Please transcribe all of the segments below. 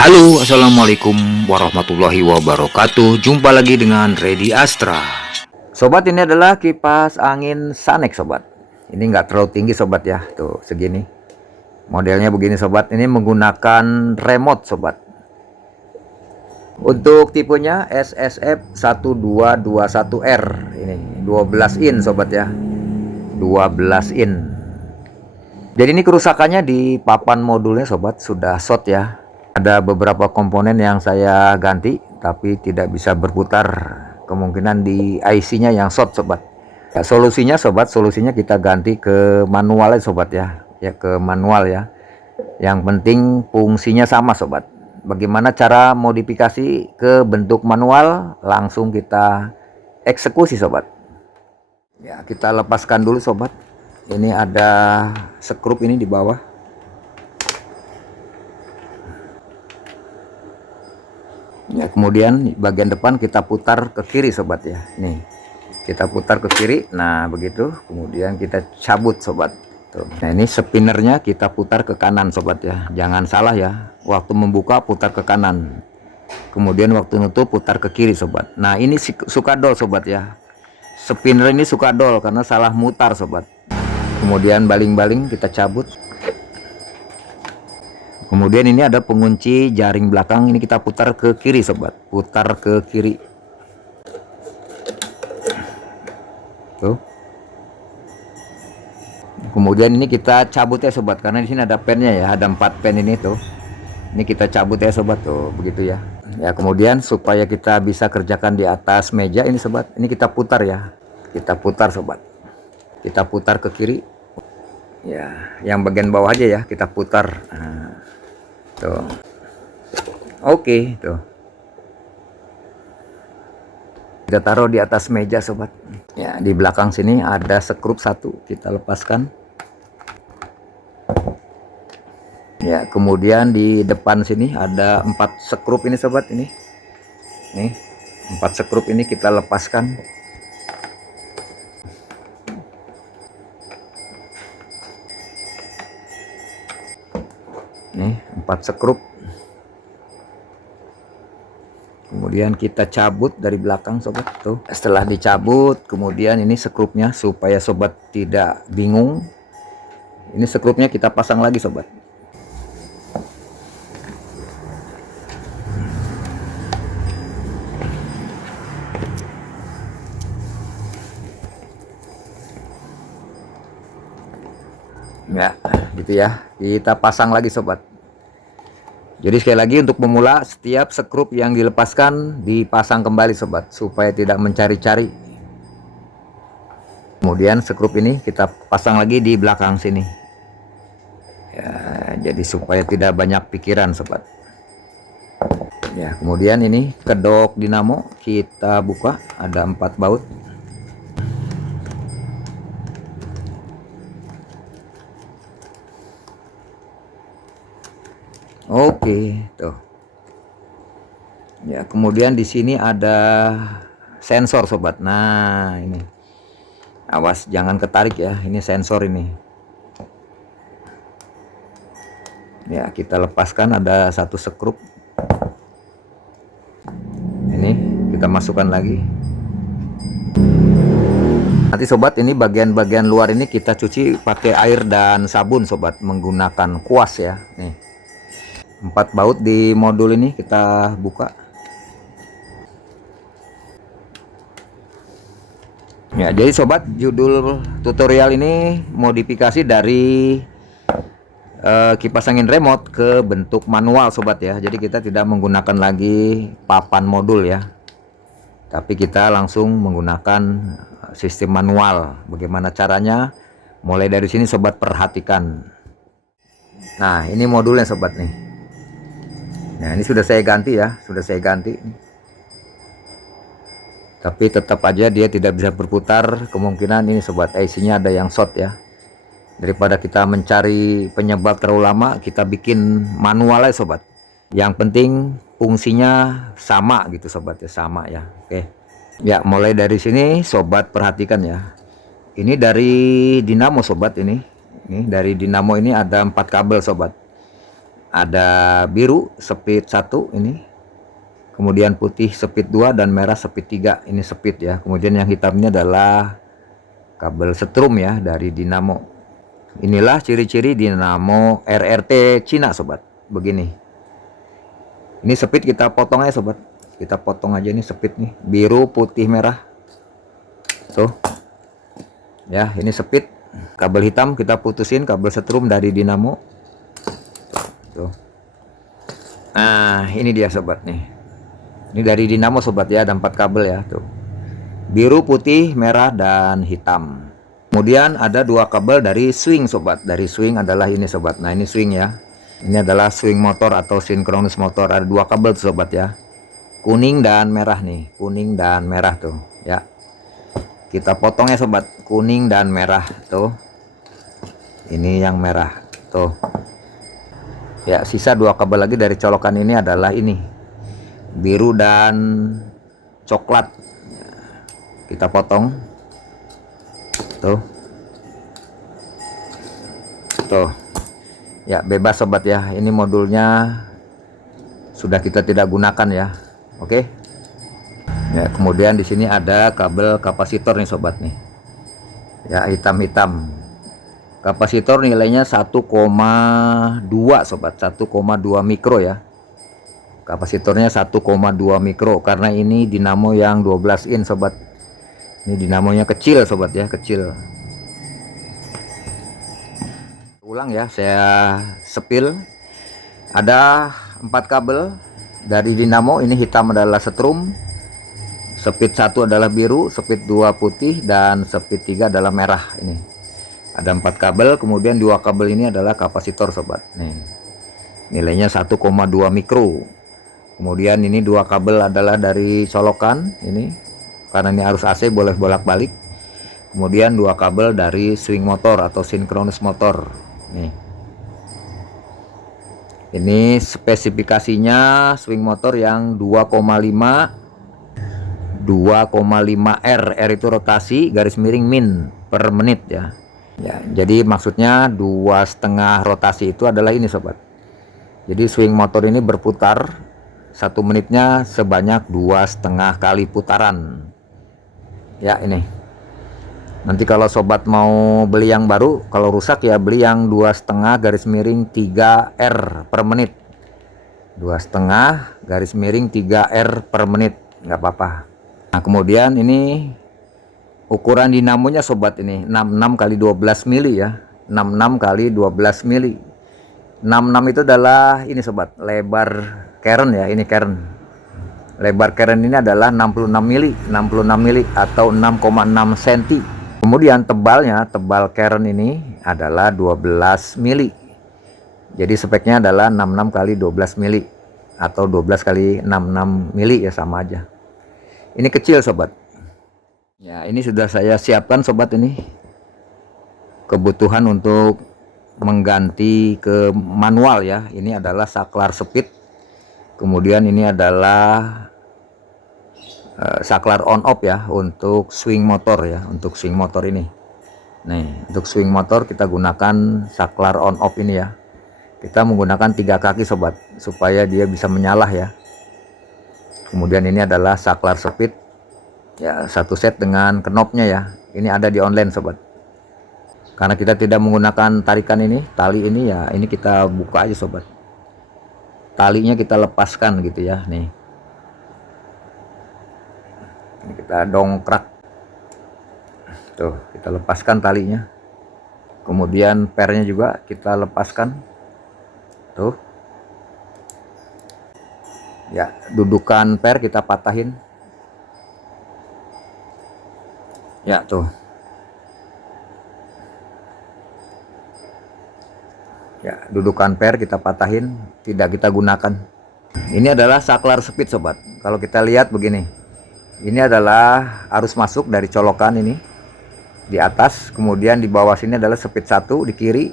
Halo, assalamualaikum warahmatullahi wabarakatuh. Jumpa lagi dengan Ready Astra. Sobat, ini adalah kipas angin Sanex sobat. Ini enggak terlalu tinggi sobat ya, tuh segini. Modelnya begini sobat. Ini menggunakan remote sobat. Untuk tipenya SSF 1221R. Ini 12 in sobat ya. 12 in. Jadi ini kerusakannya di papan modulnya sobat, sudah short ya. Ada beberapa komponen yang saya ganti tapi tidak bisa berputar, kemungkinan di IC-nya yang short sobat. Ya, solusinya sobat, solusinya kita ganti ke manual ya sobat ya. Ya ke manual ya. Yang penting fungsinya sama sobat. Bagaimana cara modifikasi ke bentuk manual, langsung kita eksekusi sobat. Ya, kita lepaskan dulu sobat. Ini ada skrup ini di bawah. Ya, kemudian bagian depan kita putar ke kiri sobat ya. Nih, kita putar ke kiri. Nah, begitu. Kemudian kita cabut sobat. Tuh. Nah, ini spinnernya kita putar ke kanan sobat ya. Jangan salah ya. Waktu membuka putar ke kanan. Kemudian waktu nutup putar ke kiri sobat. Nah, ini suka dol sobat ya. Spinner ini suka dol karena salah mutar sobat. Kemudian baling-baling kita cabut. Kemudian ini ada pengunci jaring belakang, ini kita putar ke kiri sobat, putar ke kiri. Tuh. Kemudian ini kita cabut ya sobat, karena di sini ada pennya ya, ada 4 pen ini tuh. Ini kita cabut ya sobat tuh, begitu ya. Ya, kemudian supaya kita bisa kerjakan di atas meja ini sobat, ini kita putar ya. Kita putar sobat. Kita putar ke kiri. Ya, yang bagian bawah aja ya, kita putar. Nah. Tuh. Oke, tuh. Kita taruh di atas meja sobat. Ya, di belakang sini ada skrup 1, kita lepaskan. Ya, kemudian di depan sini ada 4 skrup ini sobat ini. Nih, 4 skrup ini kita lepaskan. Nih, 4 skrup. Kemudian kita cabut dari belakang sobat tuh. Setelah dicabut, kemudian ini skrupnya supaya sobat tidak bingung. Ini skrupnya kita pasang lagi sobat. Ya, gitu ya. Kita pasang lagi sobat. Jadi sekali lagi untuk pemula, setiap skrup yang dilepaskan dipasang kembali sobat, supaya tidak mencari-cari. Kemudian skrup ini kita pasang lagi di belakang sini. Ya, jadi supaya tidak banyak pikiran sobat. Ya, kemudian ini kedok dinamo kita buka, ada 4 baut. Oke, tuh. Ya, kemudian di sini ada sensor sobat. Nah, ini. Awas jangan ketarik ya. Ini sensor ini. Ya, kita lepaskan, ada 1 skrup. Ini kita masukkan lagi. Nanti sobat, ini bagian-bagian luar ini kita cuci pakai air dan sabun sobat, menggunakan kuas ya. Nih. 4 baut di modul ini kita buka. Ya, jadi sobat, judul tutorial ini modifikasi dari kipas angin remote ke bentuk manual sobat ya. Jadi kita tidak menggunakan lagi papan modul ya, tapi kita langsung menggunakan sistem manual. Bagaimana caranya? Mulai dari sini sobat perhatikan. Nah, ini modulnya sobat nih. Nah, ini sudah saya ganti ya, sudah saya ganti. Tapi tetap aja dia tidak bisa berputar, kemungkinan ini sobat IC-nya ada yang short ya. Daripada kita mencari penyebab terlalu lama, kita bikin manual aja sobat. Yang penting fungsinya sama gitu sobat ya, sama ya. Oke. Ya, mulai dari sini sobat perhatikan ya. Ini dari dinamo sobat ini. Ini dari dinamo ini ada 4 kabel sobat. ada biru speed 1 ini, kemudian putih speed 2 dan merah speed 3 ini speed ya. Kemudian yang hitamnya adalah kabel setrum ya dari dinamo. Inilah ciri-ciri dinamo RRT Cina sobat, begini. Ini speed kita potong aja sobat, kita potong aja nih speed nih, biru putih merah tuh ya. Ini speed, kabel hitam kita putusin, kabel setrum dari dinamo tuh. Nah ini dia sobat nih, ini dari dinamo sobat ya, ada 4 kabel ya tuh, biru putih merah dan hitam. Kemudian ada 2 kabel dari swing sobat, dari swing adalah ini sobat. Nah ini swing ya, ini adalah swing motor atau sinkronus motor, ada 2 kabel tuh, sobat ya, kuning dan merah nih, kuning dan merah tuh ya. Kita potong ya sobat, kuning dan merah tuh, ini yang merah tuh ya. Sisa 2 kabel lagi dari colokan ini adalah ini, biru dan coklat, kita potong tuh ya, bebas sobat ya. Ini modulnya sudah kita tidak gunakan ya. Oke ya. Kemudian di sini ada kabel kapasitor nih sobat nih ya, hitam-hitam. Kapasitor nilainya 1,2 sobat, 1,2 mikro ya. Kapasitornya 1,2 mikro karena ini dinamo yang 12 in sobat. Ini dinamonya kecil sobat ya, kecil. Ulang ya, saya sepil. Ada 4 kabel dari dinamo. Ini hitam adalah setrum, speed 1 adalah biru, speed 2 putih, dan speed 3 adalah merah. Ini ada 4 kabel. Kemudian 2 kabel ini adalah kapasitor sobat nih, nilainya 1,2 mikro. Kemudian ini 2 kabel adalah dari colokan ini, karena ini arus AC boleh bolak-balik. Kemudian 2 kabel dari swing motor atau sinkronus motor nih. Ini spesifikasinya swing motor yang 2,5 R. R itu rotasi garis miring min per menit ya. Ya, jadi maksudnya 2,5 rotasi itu adalah ini sobat. Jadi swing motor ini berputar 1 menitnya sebanyak 2,5 kali putaran. Ya ini. Nanti kalau sobat mau beli yang baru, kalau rusak ya beli yang 2,5 garis miring 3 R per menit. 2,5 garis miring 3 R per menit, nggak apa-apa. Nah kemudian ini ukuran dinamonya sobat, ini 66 kali 12 mili ya, 66 kali 12 mili. 66 itu adalah ini sobat, lebar keren ya, ini keren. Lebar keren ini adalah 66 mili, 66 mili atau 6,6 cm. Kemudian tebalnya, tebal keren ini adalah 12 mili. Jadi speknya adalah 66 kali 12 mili atau 12 kali 66 mili ya, sama aja. Ini kecil sobat. Ya, ini sudah saya siapkan sobat, ini kebutuhan untuk mengganti ke manual ya. Ini adalah saklar speed. Kemudian ini adalah saklar on off ya untuk swing motor ya, untuk swing motor ini. Nih, untuk swing motor kita gunakan saklar on off ini ya. Kita menggunakan 3 kaki sobat supaya dia bisa menyala ya. Kemudian ini adalah saklar speed ya, 1 set dengan knopnya ya. Ini ada di online sobat. Karena kita tidak menggunakan tarikan ini, tali ini ya, ini kita buka aja sobat. Talinya kita lepaskan gitu ya, nih. Ini kita dongkrak. Tuh, kita lepaskan talinya. Kemudian pernya juga kita lepaskan. Tuh. Ya, dudukan per kita patahin. Ya, tuh. Ya, dudukan per kita patahin, tidak kita gunakan. Ini adalah saklar speed sobat. Kalau kita lihat begini, ini adalah arus masuk dari colokan ini di atas, kemudian di bawah sini adalah speed 1 di kiri,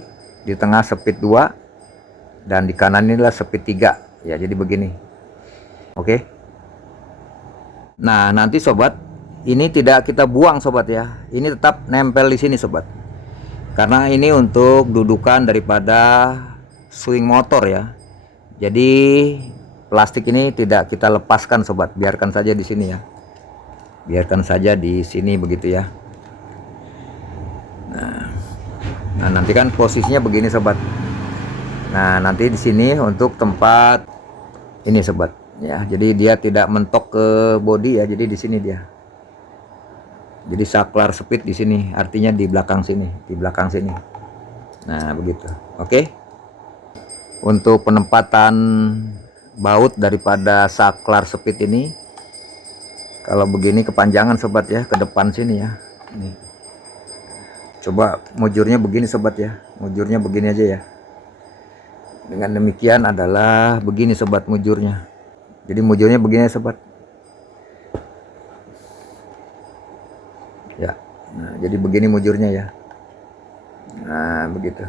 di tengah speed 2, dan di kanan ini adalah speed 3 ya. Jadi begini. Oke. Nah nanti sobat, ini tidak kita buang sobat ya, ini tetap nempel di sini sobat, karena ini untuk dudukan daripada swing motor ya. Jadi plastik ini tidak kita lepaskan sobat, biarkan saja di sini ya. Biarkan saja di sini begitu ya. Nah, nanti kan posisinya begini sobat. Nah, nanti di sini untuk tempat ini sobat ya. Jadi dia tidak mentok ke bodi ya. Jadi di sini dia. Jadi saklar speed di sini, artinya di belakang sini, di belakang sini. Nah, begitu. Oke. Untuk penempatan baut daripada saklar speed ini, kalau begini kepanjangan sobat ya, ke depan sini ya. Ini. Coba mujurnya begini sobat ya. Mujurnya begini aja ya. Dengan demikian adalah begini sobat mujurnya. Jadi mujurnya begini sobat. Ya. Nah, jadi begini mujurnya ya. Nah, begitu.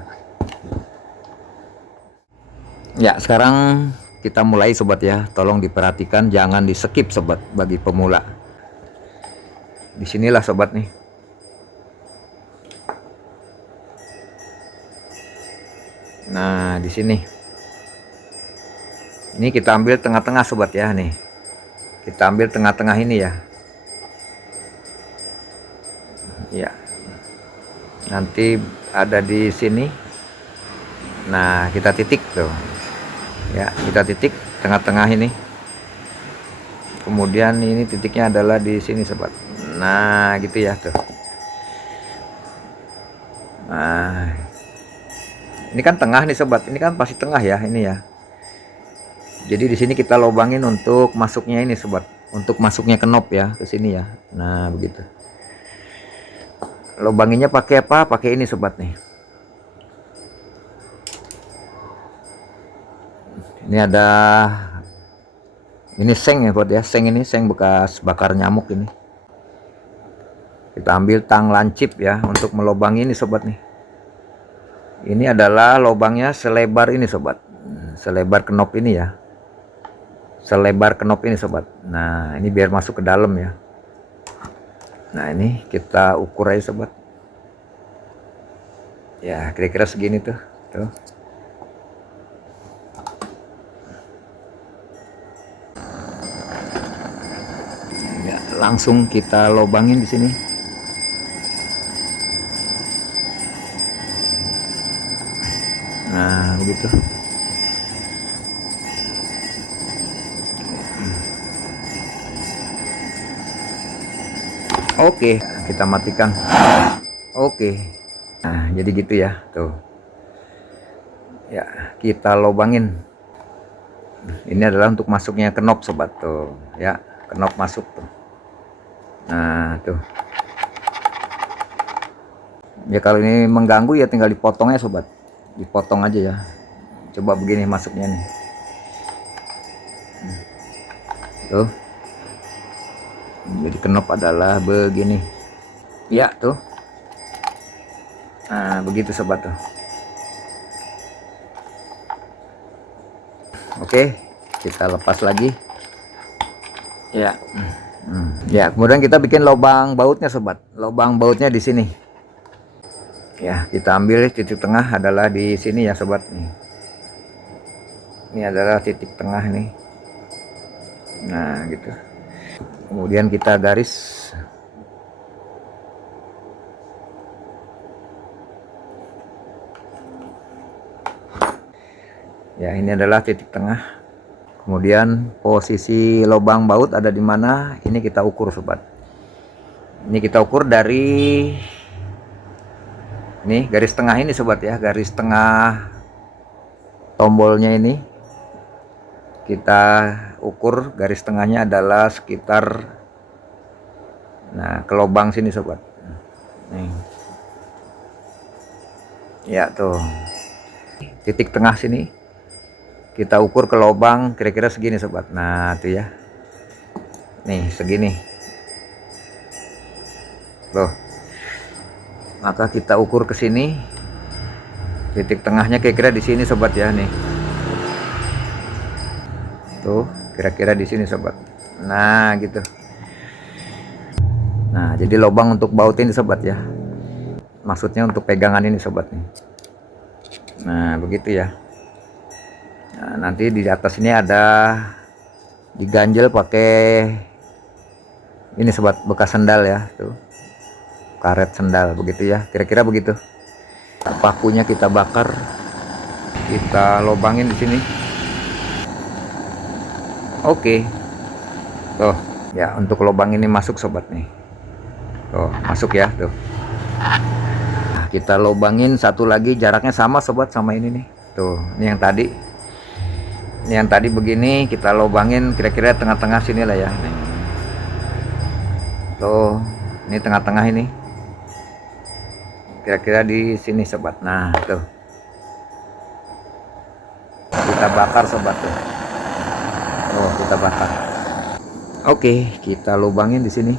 Ya, sekarang kita mulai sobat ya. Tolong diperhatikan, jangan di skip sobat bagi pemula. Disinilah sobat nih. Nah, di sini. Ini kita ambil tengah-tengah sobat ya nih. Kita ambil tengah-tengah ini ya. Ya. Nanti ada di sini. Nah, kita titik tuh. Ya, kita titik tengah-tengah ini. Kemudian ini titiknya adalah di sini sobat. Nah, gitu ya tuh. Nah, ini kan tengah nih sobat. Ini kan pasti tengah ya ini ya. Jadi di sini kita lubangin untuk masuknya ini sobat. Untuk masuknya knob ya ke sini ya. Nah, begitu. Lubanginnya pakai apa? Pakai ini sobat nih. Ini ada ini seng ya buat ya, seng ini seng bekas bakar nyamuk ini. Kita ambil tang lancip ya untuk melubangi ini sobat nih. Ini adalah lubangnya selebar ini sobat. Selebar knob ini ya. Selebar knob ini sobat. Nah, ini biar masuk ke dalam ya. Nah, ini kita ukur aja sobat. Ya, kira-kira segini tuh. Tuh. Ya, langsung kita lubangin di sini. Nah, begitu. Oke, kita matikan. Oke. Nah, jadi gitu ya, tuh. Ya, kita lubangin. Ini adalah untuk masuknya knob sobat tuh, ya, knob masuk tuh. Nah, tuh. Ya kalau ini mengganggu ya tinggal dipotongnya sobat. Dipotong aja ya. Coba begini masuknya nih. Tuh. Jadi knob adalah begini ya tuh. Nah, begitu sobat tuh. Oke, kita lepas lagi ya. Ya, kemudian kita bikin lubang bautnya sobat. Lubang bautnya di sini ya. Kita ambil titik tengah adalah di sini ya sobat nih. Ini adalah titik tengah nih. Nah, gitu. Kemudian kita garis. Ya, ini adalah titik tengah. Kemudian posisi lubang baut ada di mana? Ini kita ukur sobat. Ini kita ukur dari nih garis tengah ini sobat ya, garis tengah tombolnya ini. Kita ukur garis tengahnya adalah sekitar, nah, ke lubang sini sobat nih ya tuh, titik tengah sini kita ukur ke lubang kira-kira segini sobat. Nah, tuh ya, nih segini loh. Maka kita ukur ke sini, titik tengahnya kira-kira di sini sobat ya nih. Tuh, kira-kira di sini sobat. Nah, gitu. Nah, jadi lubang untuk baut ini sobat ya. Maksudnya untuk pegangan ini sobat nih. Nah, begitu ya. Nah, nanti di atas ini ada diganjel pakai ini sobat, bekas sendal ya, tuh karet sendal begitu ya, kira-kira begitu. Pakunya kita bakar, kita lobangin di sini. Oke, tuh ya, untuk lubang ini masuk sobat nih, tuh masuk ya tuh. Nah, kita lubangin satu lagi, jaraknya sama sobat sama ini nih, tuh ini yang tadi begini, kita lubangin kira-kira tengah-tengah sini lah ya. Tuh ini tengah-tengah ini, kira-kira di sini sobat. Nah tuh kita bakar sobat tuh. Oh, kita bakar. Oke, kita lubangin di sini.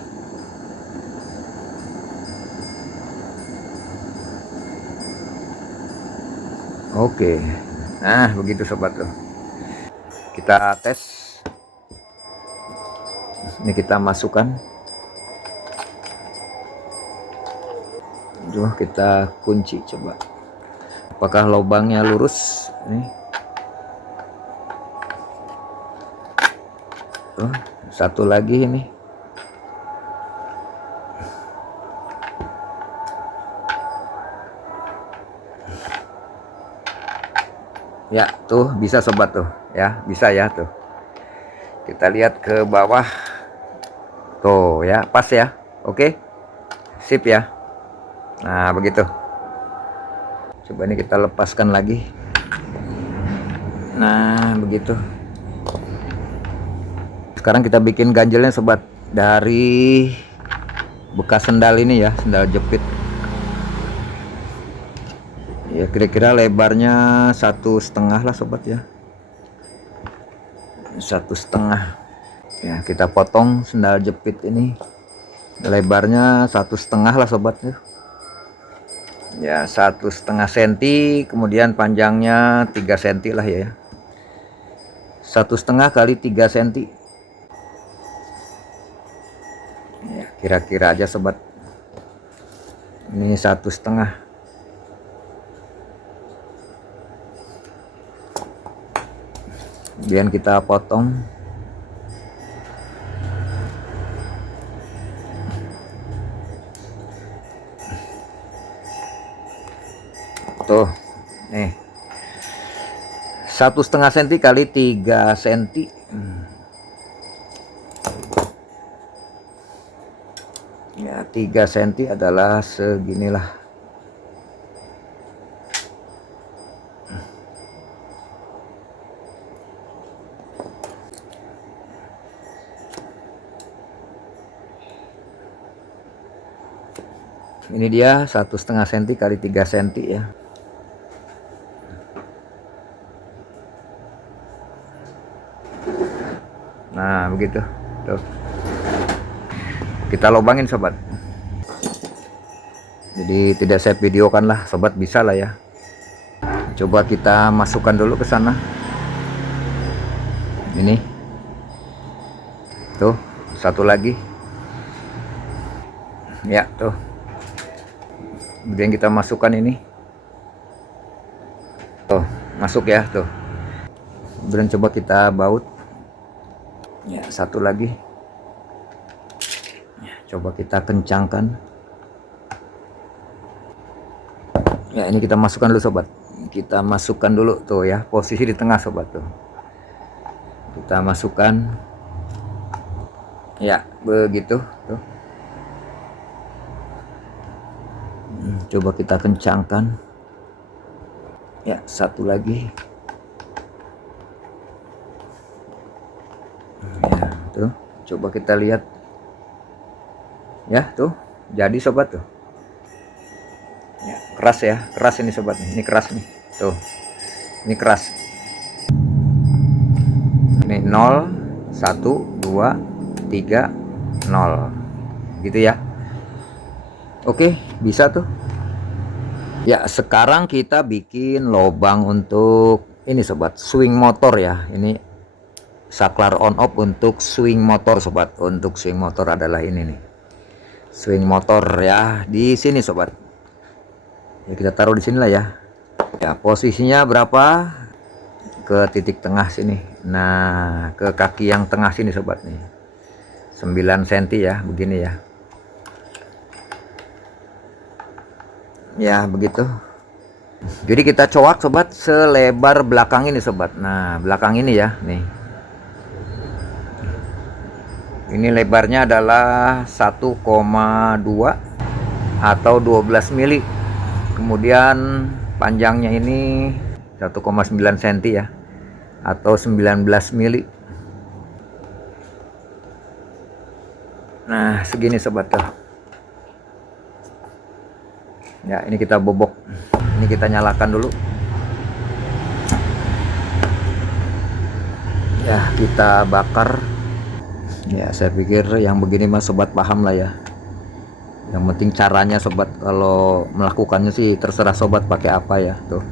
Oke, nah begitu sobat tuh. Kita tes. Ini kita masukkan. Coba kita kunci coba. Apakah lubangnya lurus? Ini. Tuh, satu lagi ini. Ya, tuh bisa sobat tuh, ya, bisa ya tuh. Kita lihat ke bawah. Tuh ya, pas ya. Oke. Sip ya. Nah, begitu. Coba ini kita lepaskan lagi. Nah, begitu. Sekarang kita bikin ganjelnya sobat, dari bekas sendal ini ya, sendal jepit. Ya kira-kira lebarnya 1,5 lah sobat ya, 1,5 ya. Kita potong sendal jepit ini, lebarnya 1,5 lah sobat ya, 1,5 cm, kemudian panjangnya 3 cm lah ya, 1,5 kali 3 cm ya, kira-kira aja sobat. Ini 1,5. Kemudian kita potong. Tuh nih, 1,5 cm kali 3 cm. Ya 3 cm adalah seginilah. Ini dia 1,5 cm kali 3 cm ya. Nah begitu tuh, kita lubangin sobat. Jadi tidak saya videokan lah sobat, bisa lah ya. Coba kita masukkan dulu ke sana. Ini tuh, satu lagi ya tuh. Kemudian kita masukkan ini, tuh masuk ya tuh. Kemudian coba kita baut ya, satu lagi ya, coba kita kencangkan ya. Ini kita masukkan dulu sobat, kita masukkan dulu tuh ya, posisi di tengah sobat tuh. Kita masukkan ya, begitu tuh. Coba kita kencangkan ya, satu lagi ya tuh. Coba kita lihat ya tuh, jadi sobat tuh ya. Keras ya, keras ini sobat, ini keras nih tuh, ini keras. Ini 0 1 2 3 0 gitu ya. Oke, bisa tuh ya. Sekarang kita bikin lubang untuk ini sobat, swing motor ya. Ini saklar on off untuk swing motor sobat. Untuk swing motor adalah ini nih, swing motor ya, di sini sobat ya. Kita taruh di sini lah ya. Ya posisinya berapa, ke titik tengah sini. Nah, ke kaki yang tengah sini sobat nih. 9 cm ya, begini ya. Ya, begitu. Jadi kita coak sobat selebar belakang ini sobat. Nah, belakang ini ya, nih. Ini lebarnya adalah 1,2 atau 12 mili. Kemudian panjangnya ini 1,9 cm ya, atau 19 mili. Nah, segini sobat tuh. Ya, ini kita bobok. Ini kita nyalakan dulu. Ya, kita bakar. Ya, saya pikir yang begini mas sobat paham lah ya. Yang penting caranya sobat, kalau melakukannya sih terserah sobat pakai apa ya tuh.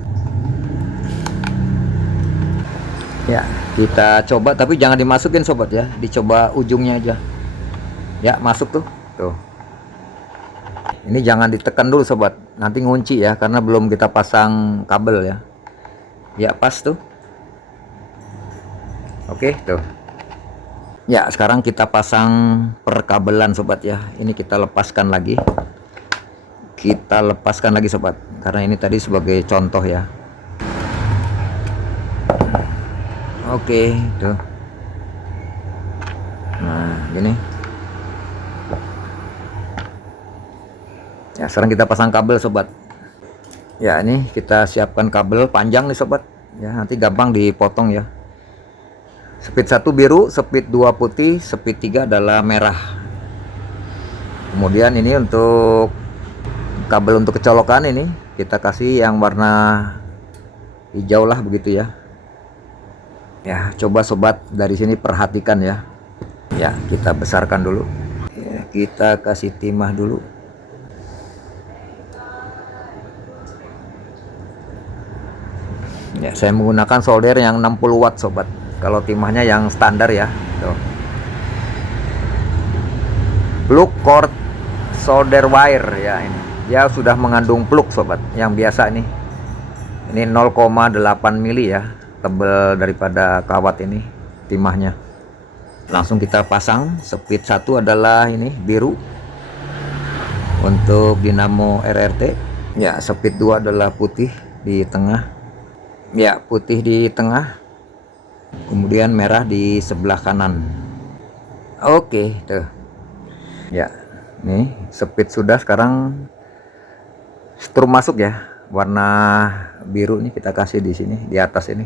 Ya, kita coba tapi jangan dimasukin sobat ya, dicoba ujungnya aja. Ya, masuk tuh. Tuh. Ini jangan ditekan dulu sobat, nanti ngunci ya karena belum kita pasang kabel ya. Ya, pas tuh. Oke, tuh. Ya, sekarang kita pasang perkabelan sobat ya. Ini kita lepaskan lagi. Kita lepaskan lagi sobat, karena ini tadi sebagai contoh ya. Oke, tuh. Nah, gini. Ya, sekarang kita pasang kabel sobat. Ya, ini kita siapkan kabel panjang nih sobat. Ya, nanti gampang dipotong ya. Speed 1 biru, speed 2 putih, speed 3 adalah merah. Kemudian ini untuk kabel untuk kecolokan ini kita kasih yang warna hijau lah begitu ya. Ya, coba sobat dari sini perhatikan ya. Ya, kita besarkan dulu. Ya, kita kasih timah dulu. Ya, saya menggunakan solder yang 60 watt sobat. Kalau timahnya yang standar ya. Tuh. Plug cord solder wire ya ini. Dia sudah mengandung plug sobat. Yang biasa nih. Ini 0,8 mili ya. Tebal daripada kawat ini timahnya. Langsung kita pasang. Speed 1 adalah ini biru. Untuk dinamo RRT. Ya, speed 2 adalah putih di tengah. Ya, putih di tengah, kemudian merah di sebelah kanan. Oke, tuh. Ya, nih speed sudah, sekarang strum masuk ya. Warna biru nih kita kasih di sini, di atas ini.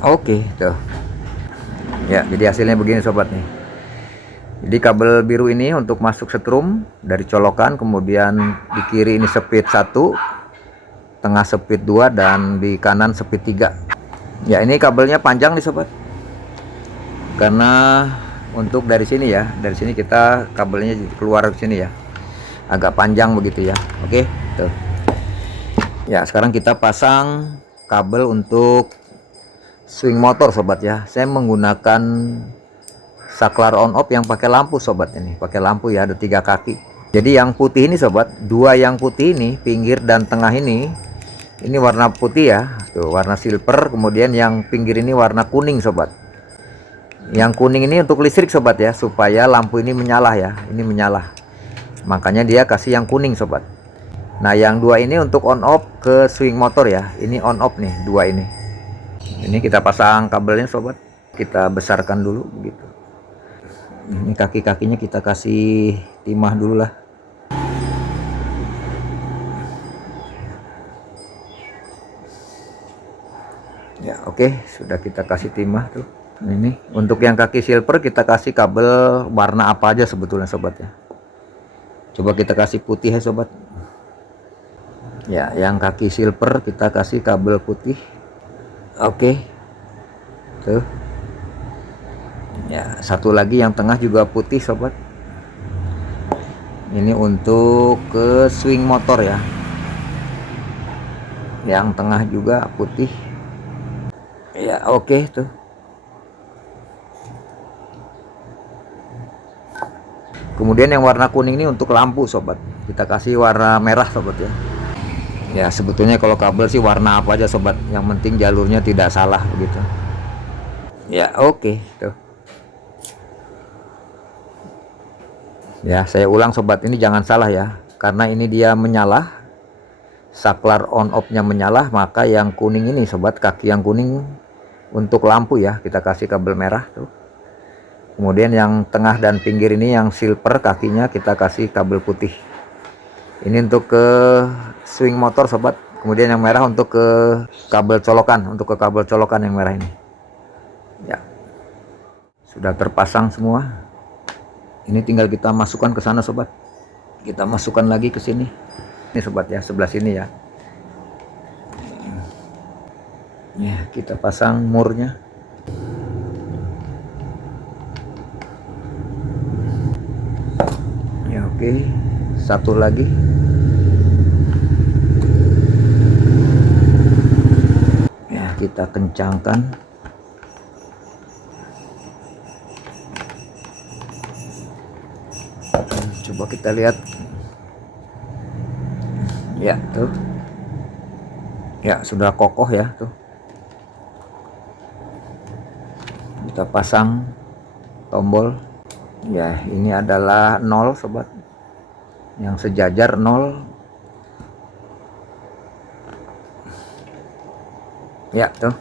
Oke, tuh. Ya, jadi hasilnya begini sobat nih. Jadi kabel biru ini untuk masuk setrum dari colokan, kemudian di kiri ini speed 1, tengah speed 2, dan di kanan speed 3. Ya, ini kabelnya panjang nih sobat. Karena untuk dari sini ya, dari sini kita kabelnya keluar ke sini ya. Agak panjang begitu ya. Oke, tuh. Ya, sekarang kita pasang kabel untuk swing motor sobat ya. Saya menggunakan saklar on off yang pakai lampu sobat, ini pakai lampu ya, ada 3 kaki. Jadi yang putih ini sobat, 2 yang putih ini pinggir dan tengah ini warna putih ya, tuh warna silver. Kemudian yang pinggir ini warna kuning sobat. Yang kuning ini untuk listrik sobat ya, supaya lampu ini menyala ya, ini menyala, makanya dia kasih yang kuning sobat. Nah, yang 2 ini untuk on off ke swing motor ya, ini on off nih 2 ini. Ini kita pasang kabelnya sobat, kita besarkan dulu begitu. Ini kaki-kakinya kita kasih timah dulu lah. Ya, oke, sudah kita kasih timah tuh. Ini untuk yang kaki silver kita kasih kabel warna apa aja sebetulnya sobat ya. Coba kita kasih putih ya sobat. Ya, yang kaki silver kita kasih kabel putih. Oke. Tuh. Ya, satu lagi yang tengah juga putih sobat. Ini untuk ke swing motor ya. Yang tengah juga putih. Ya, oke tuh. Kemudian yang warna kuning ini untuk lampu sobat. Kita kasih warna merah sobat ya. Ya sebetulnya kalau kabel sih warna apa aja sobat, yang penting jalurnya tidak salah begitu. Ya oke tuh. Ya saya ulang sobat, ini jangan salah ya, karena ini dia menyala, saklar on off nya menyala, maka yang kuning ini sobat, kaki yang kuning untuk lampu ya, kita kasih kabel merah tuh. Kemudian yang tengah dan pinggir ini yang silver kakinya kita kasih kabel putih. Ini untuk ke swing motor sobat. Kemudian yang merah untuk ke kabel colokan, untuk ke kabel colokan yang merah ini. Ya. Sudah terpasang semua. Ini tinggal kita masukkan ke sana sobat. Kita masukkan lagi ke sini. Ini sobat ya, sebelah sini ya. Ya, kita pasang murnya. Ya oke. Satu lagi. Ya, kita kencangkan. Coba kita lihat. Ya tuh. Ya sudah kokoh ya tuh. Kita pasang tombol. Ya ini adalah 0 sobat, yang sejajar 0. Ya tuh.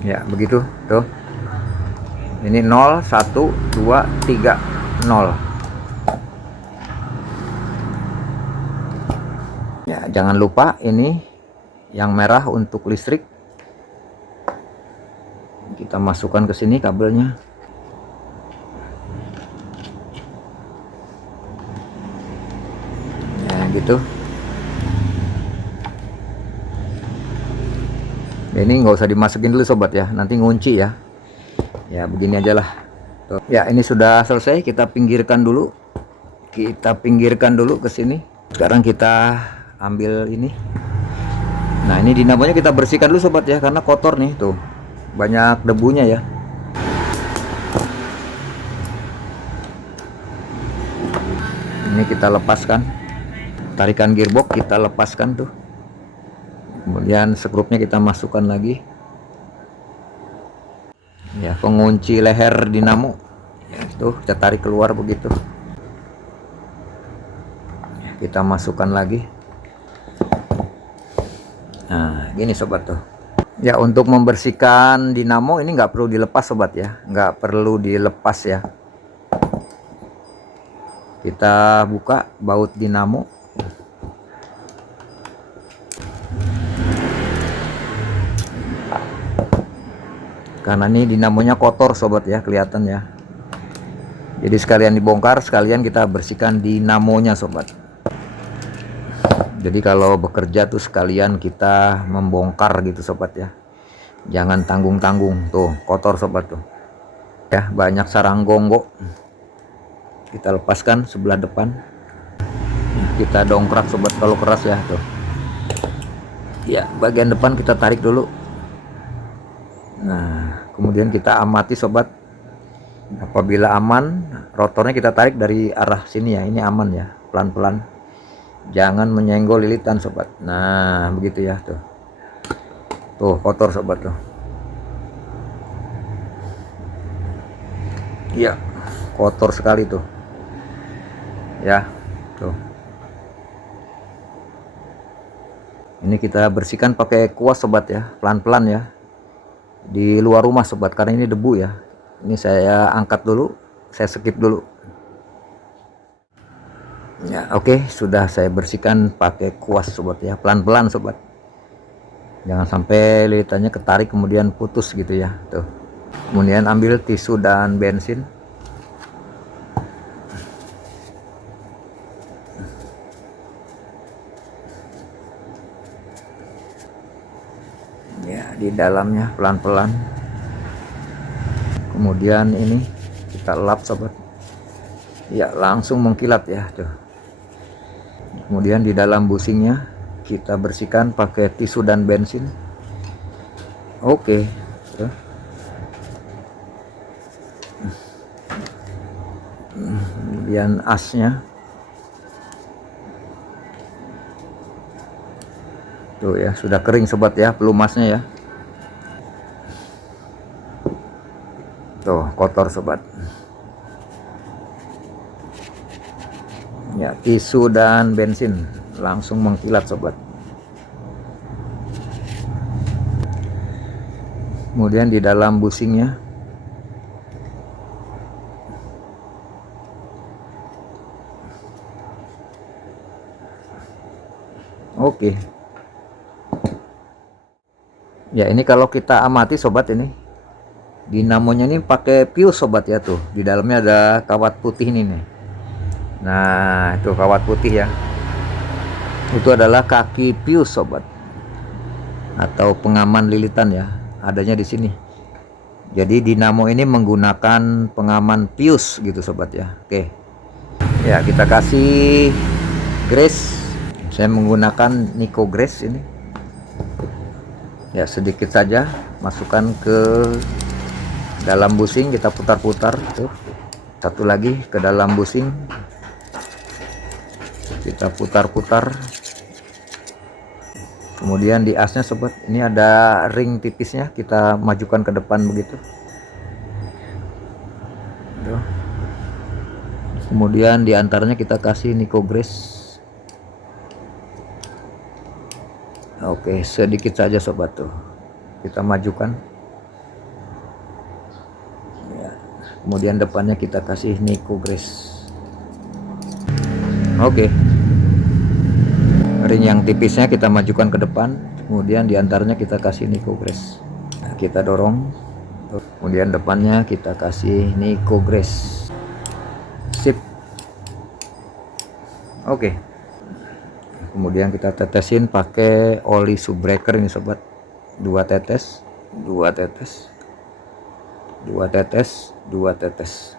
Ya begitu tuh. Ini 0 1 2 3 0. Ya jangan lupa ini yang merah untuk listrik, kita masukkan ke sini kabelnya. Ya gitu. Ini nggak usah dimasukin dulu sobat ya, nanti ngunci ya. Ya begini aja lah. Tuh. Ya ini sudah selesai, kita pinggirkan dulu. Kita pinggirkan dulu ke sini. Sekarang kita ambil ini. Nah ini dinamonya kita bersihkan dulu sobat ya, karena kotor nih tuh, banyak debunya ya. Ini kita lepaskan, tarikan gearbox kita lepaskan tuh. Kemudian skrupnya kita masukkan lagi. Ya pengunci leher dinamo. Ya, tuh kita tarik keluar begitu. Kita masukkan lagi. Nah gini sobat tuh. Ya untuk membersihkan dinamo ini nggak perlu dilepas sobat ya, nggak perlu dilepas ya. Kita buka baut dinamo. Karena ini dinamonya kotor sobat ya, kelihatan ya. Jadi sekalian dibongkar, sekalian kita bersihkan dinamonya sobat. Jadi kalau bekerja tuh sekalian kita membongkar gitu sobat ya. Jangan tanggung-tanggung, tuh kotor sobat tuh. Ya banyak sarang gonggo. Kita lepaskan sebelah depan. Kita dongkrak sobat kalau keras ya tuh. Ya bagian depan kita tarik dulu. Nah kemudian kita amati sobat. Apabila aman, rotornya kita tarik dari arah sini ya. Ini aman ya, pelan-pelan. Jangan menyenggol lilitan sobat. Nah begitu ya tuh. Tuh kotor sobat tuh. Iya kotor sekali tuh. Ya tuh. Ini kita bersihkan pakai kuas sobat ya, pelan-pelan ya. Di luar rumah sobat, karena ini debu ya. Ini saya angkat dulu, saya skip dulu. Ya oke, sudah saya bersihkan pakai kuas sobat ya, pelan-pelan sobat. Jangan sampai lilitannya ketarik kemudian putus gitu ya tuh. Kemudian ambil tisu dan bensin. Ya di dalamnya pelan-pelan. Kemudian ini kita lap sobat. Ya langsung mengkilat ya tuh. Kemudian di dalam busingnya kita bersihkan pakai tisu dan bensin. Oke tuh. Kemudian asnya. Tuh ya, sudah kering sobat ya pelumasnya ya. Tuh, kotor sobat. Ya, tisu dan bensin langsung mengkilat sobat. Kemudian di dalam busingnya oke. Ya, ini kalau kita amati sobat, ini dinamonya ini pakai fuse sobat ya. Tuh di dalamnya ada kawat putih ini nih. Nah, itu kawat putih ya, itu adalah kaki fuse sobat, atau pengaman lilitan ya, adanya di sini. Jadi dinamo ini menggunakan pengaman fuse gitu sobat ya. Oke ya, kita kasih grease. Saya menggunakan Nico Grease ini ya, sedikit saja masukkan ke dalam busing, kita putar-putar. Tuh, satu lagi ke dalam busing, kita putar-putar. Kemudian di asnya sobat, ini ada ring tipisnya, kita majukan ke depan begitu. Tuh. Kemudian di antaranya kita kasih Nico Grease. Oke, sedikit saja sobat. Tuh kita majukan ya. Kemudian depannya kita kasih Nico Grease. Oke, ring yang tipisnya kita majukan ke depan, kemudian diantaranya kita kasih Nico Grease. Nah, kita dorong, kemudian depannya kita kasih Nico Grease. Sip. Oke, kemudian kita tetesin pakai oli subbreaker ini sobat. 2 tetes, 2 tetes, 2 tetes, 2 tetes.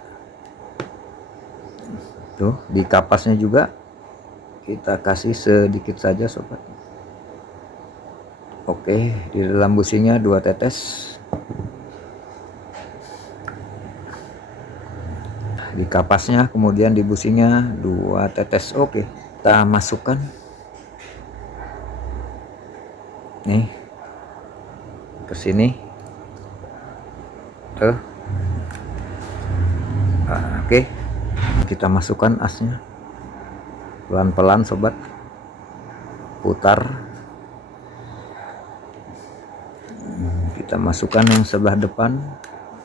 Tuh di kapasnya juga kita kasih sedikit saja sobat. Oke, di dalam busingnya 2 tetes, di kapasnya, kemudian di busingnya 2 tetes. Oke, kita masukkan nih ke sini. Oke, kita masukkan asnya pelan-pelan sobat, putar. Kita masukkan yang sebelah depan.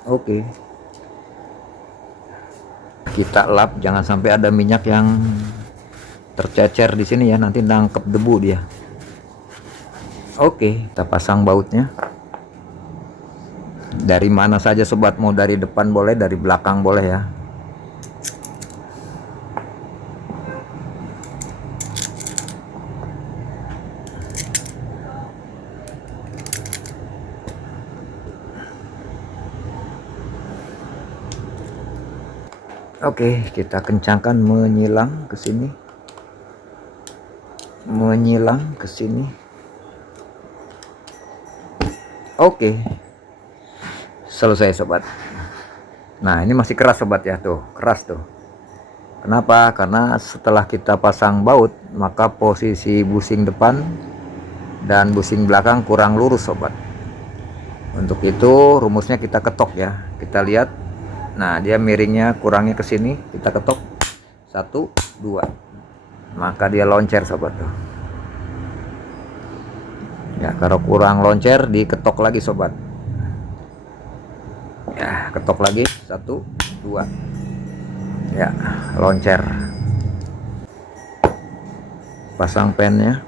Oke, kita lap, jangan sampai ada minyak yang tercecer di sini ya, nanti nangkep debu dia. Oke, kita pasang bautnya. Dari mana saja sobat, mau dari depan boleh, dari belakang boleh ya. Oke, kita kencangkan, menyilang ke sini, menyilang ke sini. Oke, selesai sobat. Nah, ini masih keras sobat ya, tuh keras tuh. Kenapa? Karena setelah kita pasang baut, maka posisi busing depan dan busing belakang kurang lurus sobat. Untuk itu rumusnya kita ketok ya, kita lihat. Nah, dia miringnya kurangnya ke sini, kita ketok 1, 2, maka dia loncer sobat tuh. Ya, kalau kurang loncer diketok lagi sobat. Ya, ketok lagi 1, 2. Ya, loncer. Pasang pennya.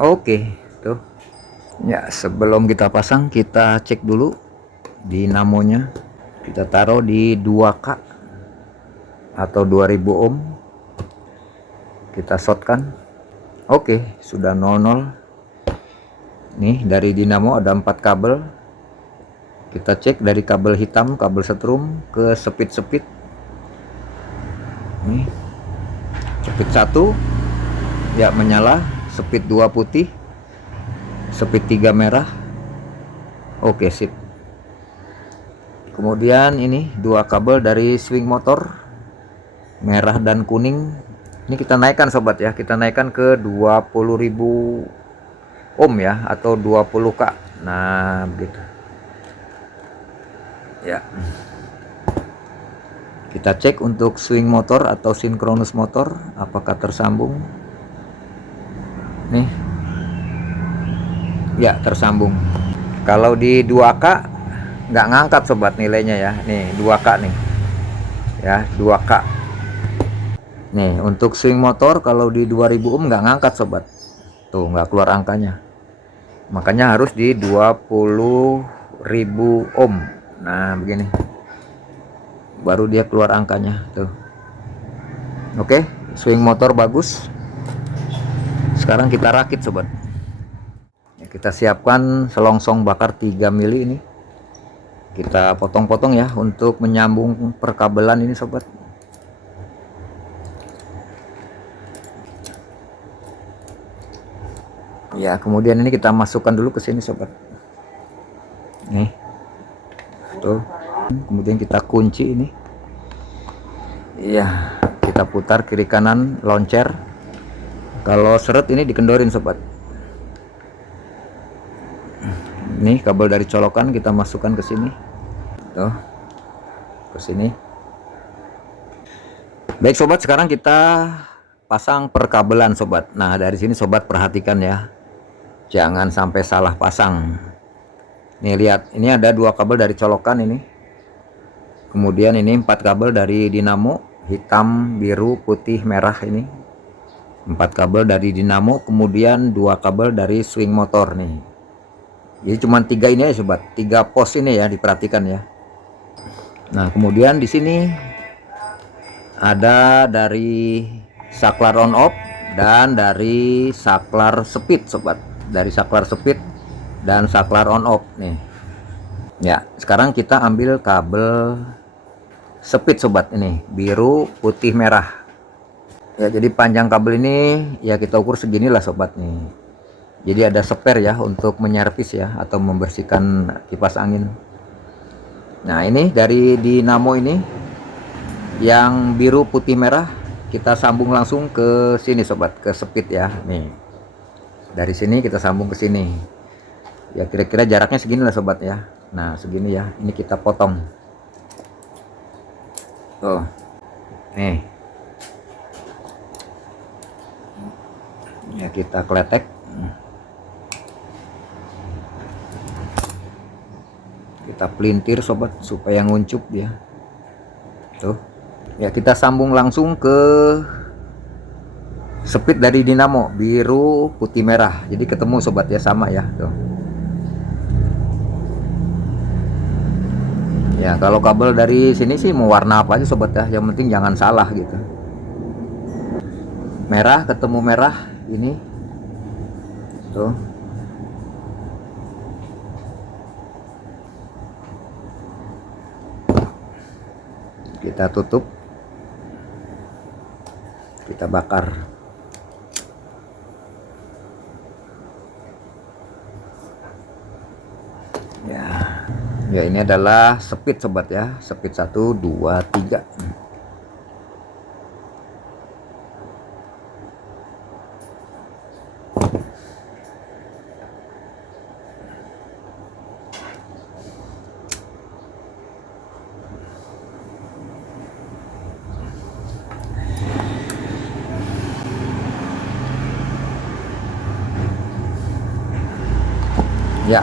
Oke, tuh. Ya, sebelum kita pasang, kita cek dulu dinamonya. Kita taruh di 2K atau 2000 ohm. Kita shortkan. Oke, sudah 00. Nih, dari dinamo ada 4 kabel. Kita cek dari kabel hitam, kabel setrum ke speed. Nih, speed 1 ya menyala, speed 2 putih, speed 3 merah. Oke, sip. Kemudian ini 2 kabel dari swing motor, merah dan kuning, Ini kita naikkan sobat ya, kita naikkan ke 20.000 ohm ya, atau 20K. Nah begitu ya. Kita cek untuk swing motor atau sinkronus motor apakah tersambung. Nih ya, tersambung. Kalau di 2K nggak ngangkat sobat nilainya ya. Nih 2K nih ya, 2K. Nih untuk swing motor kalau di 2000 ohm nggak ngangkat sobat, tuh nggak keluar angkanya, makanya harus di 20.000 ohm. Nah begini baru dia keluar angkanya tuh. Oke, swing motor bagus. Sekarang kita rakit sobat ya, kita siapkan selongsong bakar 3 mili ini, kita potong-potong ya untuk menyambung perkabelan ini sobat. Ya kemudian ini kita masukkan dulu ke sini sobat, nih tuh. Kemudian kita kunci ini ya, kita putar kiri kanan loncer. Kalau seret ini dikendorin sobat. Ini kabel dari colokan kita masukkan ke sini tuh, ke sini. Baik sobat, sekarang kita pasang perkabelan sobat. Nah dari sini sobat perhatikan ya, jangan sampai salah pasang. Nih lihat, ini ada 2 kabel dari colokan ini. Kemudian ini 4 kabel dari dinamo, hitam, biru, putih, merah ini. 4 kabel dari dinamo, kemudian 2 kabel dari swing motor nih. Jadi cuma 3 ini ya sobat, 3 pos ini ya, diperhatikan ya. Nah kemudian di sini ada dari saklar on off dan dari saklar speed sobat, dari saklar speed dan saklar on off nih ya. Sekarang kita ambil kabel speed sobat, ini biru, putih, merah ya. Jadi panjang kabel ini ya kita ukur seginilah sobat nih. Jadi ada spare ya untuk menyervis ya atau membersihkan kipas angin. Nah ini dari dinamo ini yang biru, putih, merah kita sambung langsung ke sini sobat, ke speed ya. Nih dari sini kita sambung ke sini ya, kira-kira jaraknya segini lah sobat ya. Nah segini ya, ini kita potong tuh nih ya, kita kletek, kita pelintir sobat supaya nguncup dia tuh ya. Kita sambung langsung ke speed dari dinamo biru, putih, merah, jadi ketemu sobat ya, sama ya tuh ya. Kalau kabel dari sini sih mau warna apa aja sobat ya, yang penting jangan salah gitu. Merah ketemu merah ini tuh, kita tutup, kita bakar ya. Ya ini adalah speed sobat ya, speed 1 2 3. Ya,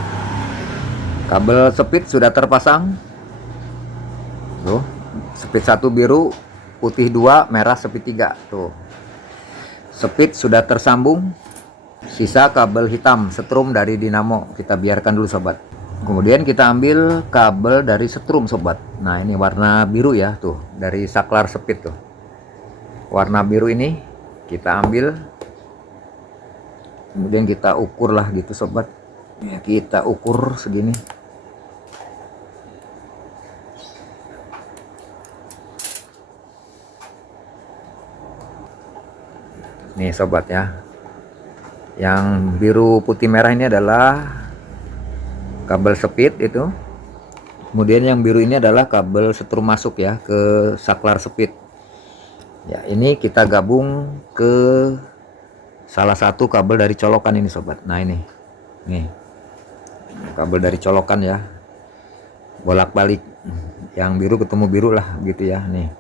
kabel speed sudah terpasang tuh, speed 1 biru, putih 2, merah speed 3 tuh. Speed sudah tersambung, sisa kabel hitam setrum dari dinamo kita biarkan dulu sobat. Kemudian kita ambil kabel dari setrum sobat. Nah ini warna biru ya tuh, dari saklar speed tuh, warna biru ini kita ambil, kemudian kita ukur lah gitu sobat ya, kita ukur segini nih sobat ya. Yang biru, putih, merah ini adalah kabel speed itu, kemudian yang biru ini adalah kabel setrum masuk ya ke saklar speed. Ya, ini kita gabung ke salah satu kabel dari colokan ini sobat. Nah ini nih kabel dari colokan ya, bolak-balik, yang biru ketemu biru lah gitu ya. Nih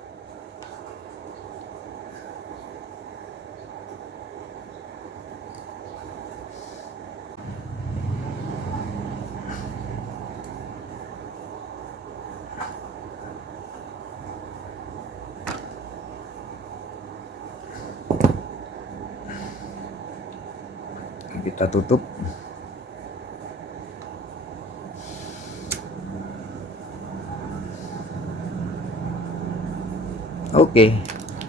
kita tutup. Oke,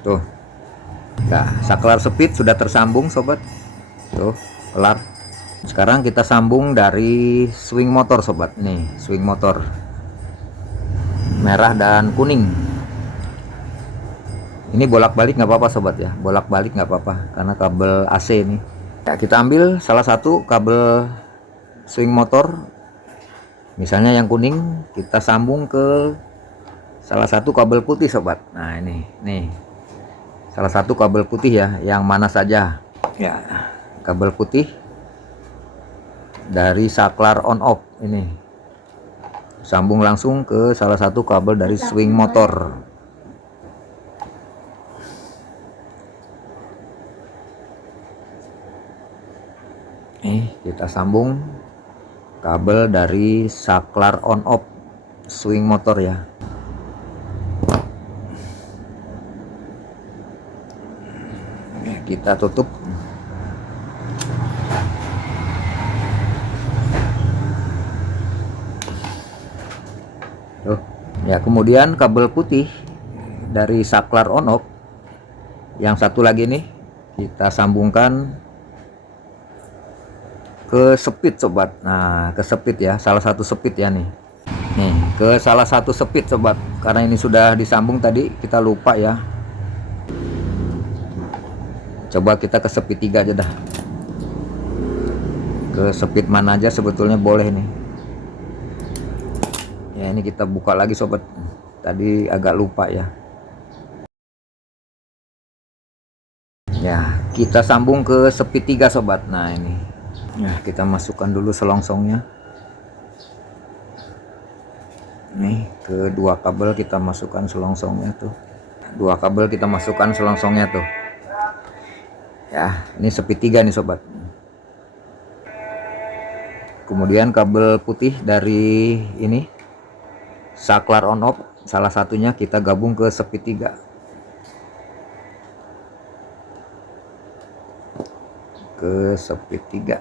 tuh. Nah, saklar speed sudah tersambung sobat. Tuh, kelar. Sekarang kita sambung dari swing motor sobat. Nih, swing motor merah dan kuning. Ini bolak-balik nggak apa-apa sobat ya, bolak-balik nggak apa-apa karena kabel AC ini. Ya, kita ambil salah satu kabel swing motor, misalnya yang kuning, kita sambung ke salah satu kabel putih sobat. Nah ini nih salah satu kabel putih ya, yang mana saja ya, kabel putih dari saklar on off ini sambung langsung ke salah satu kabel dari swing motor. Kita sambung kabel dari saklar on off swing motor ya. Kita tutup. Tuh. Ya, kemudian kabel putih dari saklar on off yang satu lagi nih kita sambungkan ke speed sobat. Nah, ke speed ya, salah satu speed ya nih. Nih, ke salah satu speed sobat. Karena ini sudah disambung tadi, kita lupa ya. Coba kita ke speed 3 aja dah. Ke speed mana aja sebetulnya boleh nih. Ya, ini kita buka lagi sobat. Tadi agak lupa ya. Ya, kita sambung ke speed 3 sobat. Nah, ini. Nah, kita masukkan dulu selongsongnya. Nih, kedua kabel kita masukkan selongsongnya tuh. Dua kabel kita masukkan selongsongnya tuh. Ya, ini speed 3 nih sobat. Kemudian kabel putih dari ini saklar on off salah satunya kita gabung ke speed 3. Ke speed 3.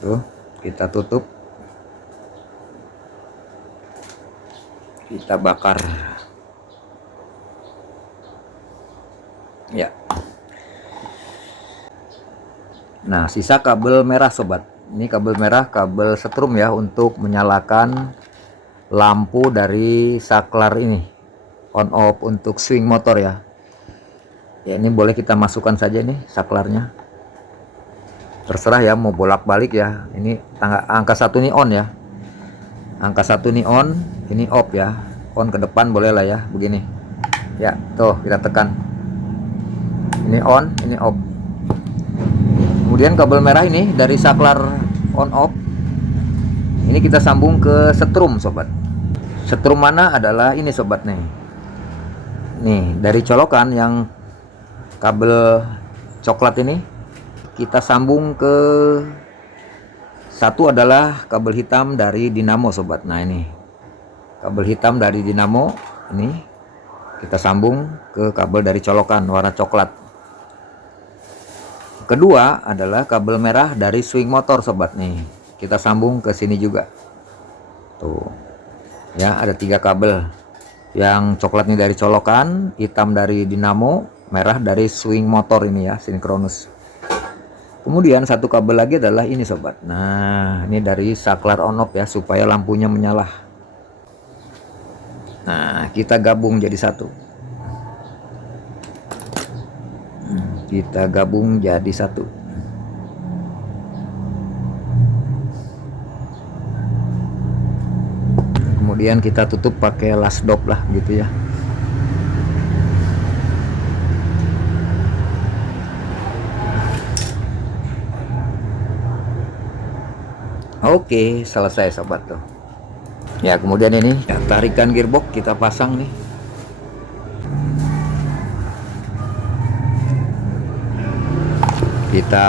Tuh, kita tutup. Kita bakar. Ya. Nah, sisa kabel merah sobat. Ini kabel merah, kabel setrum ya untuk menyalakan lampu dari saklar ini. On off untuk swing motor ya. Ya, ini boleh kita masukkan saja nih saklarnya. Terserah ya mau bolak-balik ya. Ini angka 1 ini on ya. Angka 1 ini on, ini off ya. On ke depan boleh lah ya, begini. Ya, tuh kita tekan. Ini on, ini off. Kemudian kabel merah ini dari saklar on off. Ini kita sambung ke setrum sobat. Setrum mana adalah ini sobat nih. Nih, dari colokan yang kabel coklat ini kita sambung ke satu adalah kabel hitam dari dinamo sobat. Nah, ini kabel hitam dari dinamo ini kita sambung ke kabel dari colokan warna coklat. Kedua adalah kabel merah dari swing motor sobat nih. Kita sambung ke sini juga. Tuh. Ya, ada 3 kabel. Yang coklat ini dari colokan, hitam dari dinamo, merah dari swing motor ini ya, sinkronus. Kemudian satu kabel lagi adalah ini sobat. Nah, ini dari saklar on off ya, supaya lampunya menyala. Nah, kita gabung jadi satu. Kita gabung jadi satu. kemudian kita tutup pakai las dop lah gitu ya. Oke, selesai sobat tuh. Ya, kemudian ini ya, tarikan gearbox kita pasang nih. Kita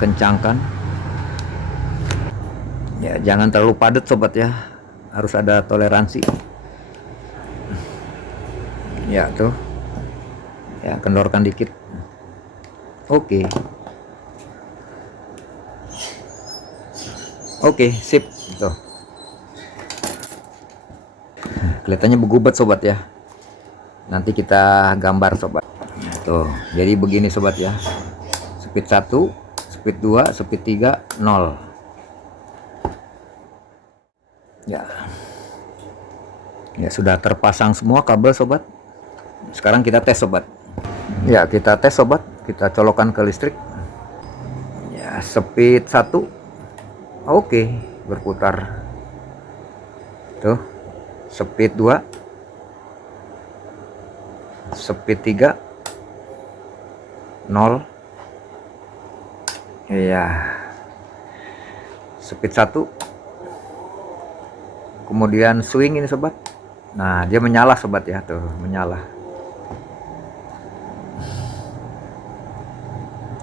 kencangkan. Ya, jangan terlalu padat sobat ya. Harus ada toleransi. Ya, tuh. Ya, kendorkan dikit. Oke. Oke, sip. Tuh. Kelihatannya bergubat sobat ya. Nanti kita gambar sobat. Tuh, jadi begini sobat ya. Speed 1, speed 2, speed 3, 0. Ya. Ya, sudah terpasang semua kabel sobat. Sekarang kita tes sobat. Ya, kita tes sobat. Kita colokkan ke listrik. Ya, speed 1. Oke, berputar. Tuh. Speed 2. Speed 3. 0. Iya. Speed 1. Kemudian swing ini sobat. Nah, dia menyala sobat ya, tuh, menyala.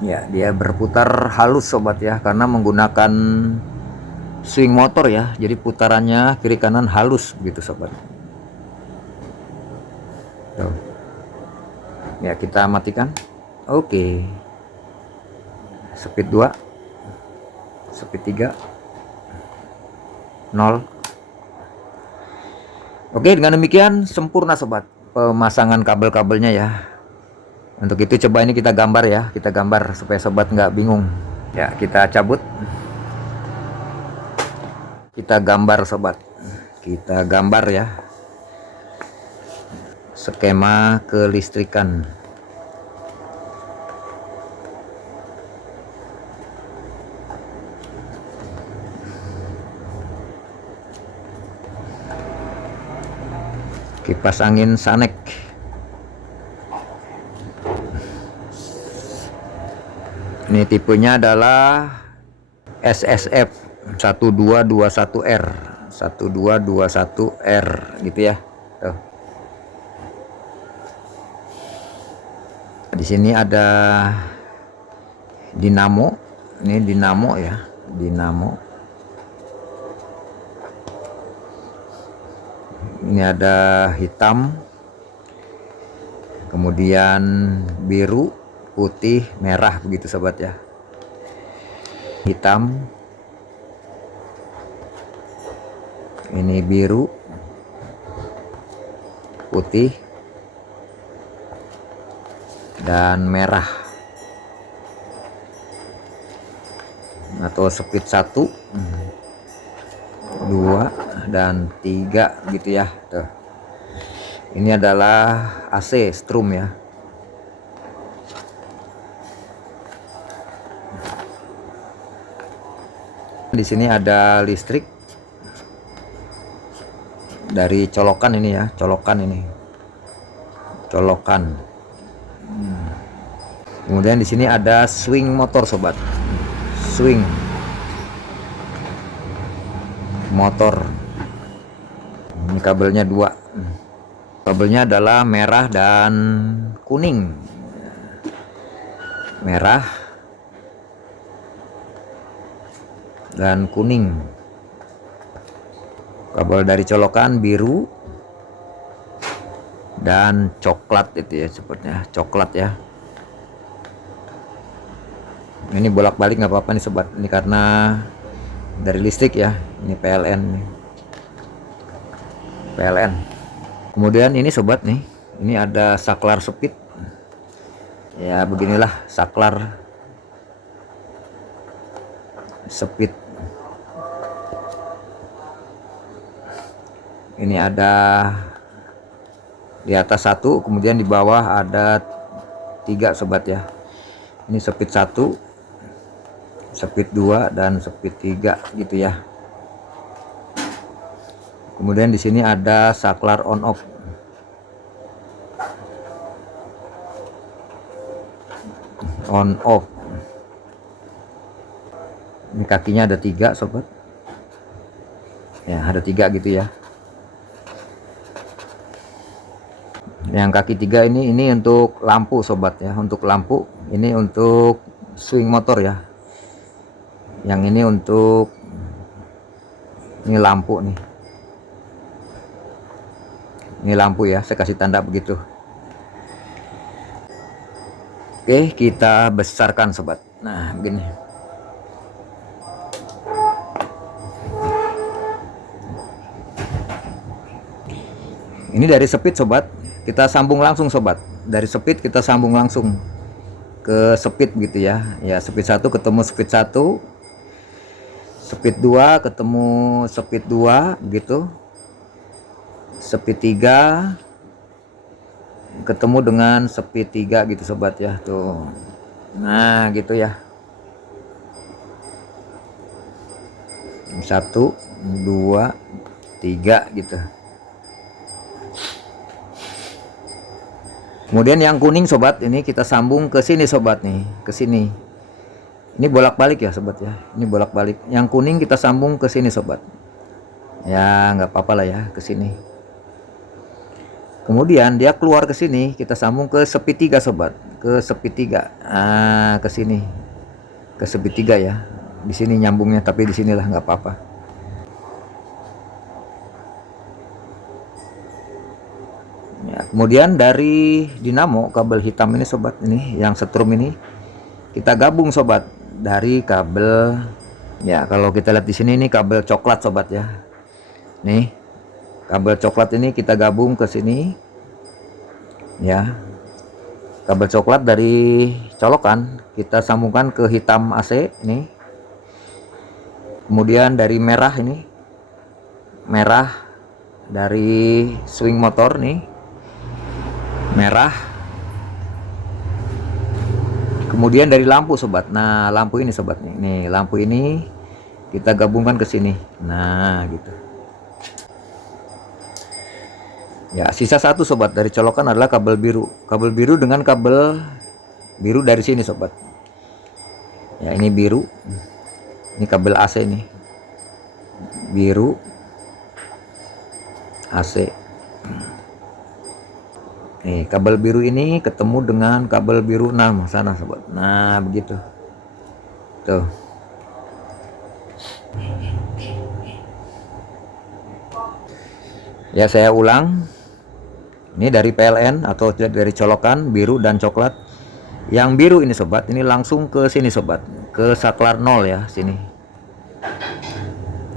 Ya, dia berputar halus sobat ya, karena menggunakan swing motor ya, jadi putarannya kiri kanan halus begitu sobat. Tuh. Ya, kita matikan. Oke. Speed 2, speed 3, 0. Oke, dengan demikian sempurna sobat pemasangan kabel-kabelnya ya. Untuk itu coba ini kita gambar ya, kita gambar supaya sobat nggak bingung. Ya, kita cabut. Kita gambar sobat. Kita gambar ya. Skema kelistrikan. Kipas angin Sanek. Ini tipenya adalah SSF 1221R 1221R gitu ya. Tuh. Di sini ada dinamo. Ini dinamo ya, dinamo. Ini ada hitam, kemudian biru, putih, merah begitu sobat ya. Hitam, ini biru, putih, dan merah. Atau speed 1, 2, dan 3 gitu ya. Tuh. Ini adalah AC strum ya. Di sini ada listrik dari colokan ini ya, colokan ini. Colokan. Kemudian di sini ada swing motor sobat. Swing motor. Ini kabelnya 2. Kabelnya adalah merah dan kuning. Merah dan kuning. Kabel dari colokan biru dan coklat itu ya, sebutnya coklat ya. Ini bolak-balik nggak apa-apa nih sobat, ini karena dari listrik ya. Ini PLN nih. PLN. Kemudian ini sobat nih, ini ada saklar speed ya, beginilah saklar speed. Ini ada di atas 1, kemudian di bawah ada 3 sobat ya. Ini speed 1, speed 2, dan speed 3 gitu ya. Kemudian di sini ada saklar on off. On off. Ini kakinya ada 3 sobat. Ya, ada 3 gitu ya. Yang kaki 3 ini untuk lampu sobat ya, untuk lampu. Ini untuk swing motor ya. Yang ini untuk ini lampu nih. Ini lampu ya, saya kasih tanda begitu. Oke, kita besarkan sobat. Nah, begini. Ini dari speed sobat, kita sambung langsung sobat. Dari speed kita sambung langsung ke speed gitu ya. Ya, speed 1 ketemu speed 1. Speed 2 ketemu speed 2 gitu. Speed 3 ketemu dengan speed 3 gitu sobat ya, tuh. Nah, gitu ya. 1 2 3 gitu. Kemudian yang kuning sobat, ini kita sambung ke sini sobat nih, ke sini. Ini bolak-balik ya sobat ya. Ini bolak-balik. Yang kuning kita sambung ke sini sobat. Ya, nggak apa-apa lah ya, ke sini. Kemudian dia keluar ke sini, kita sambung ke speed 3 sobat, ke speed 3. Ah, ke sini. Ke speed 3 ya. Di sini nyambungnya, tapi di sinilah nggak apa-apa. Ya, kemudian dari dinamo kabel hitam ini sobat, ini yang setrum ini kita gabung sobat dari kabel ya. Kalau kita lihat di sini ini kabel coklat sobat ya. Nih, kabel coklat ini kita gabung ke sini ya. Kabel coklat dari colokan kita sambungkan ke hitam AC ini. Kemudian dari merah ini, merah dari swing motor nih, merah. Kemudian dari lampu sobat. Nah, lampu ini sobat nih. Nih, lampu ini kita gabungkan ke sini. Nah, gitu. Ya, sisa 1 sobat dari colokan adalah kabel biru. Kabel biru dengan kabel biru dari sini sobat. Ya, ini biru. Ini kabel AC nih. Biru AC. Nih, kabel biru ini ketemu dengan kabel biru 6 sana sobat. Nah, begitu. Tuh. Ya, saya ulang. Ini dari PLN atau dari colokan biru dan coklat. Yang biru ini sobat, ini langsung ke sini sobat, ke saklar 0 ya, sini.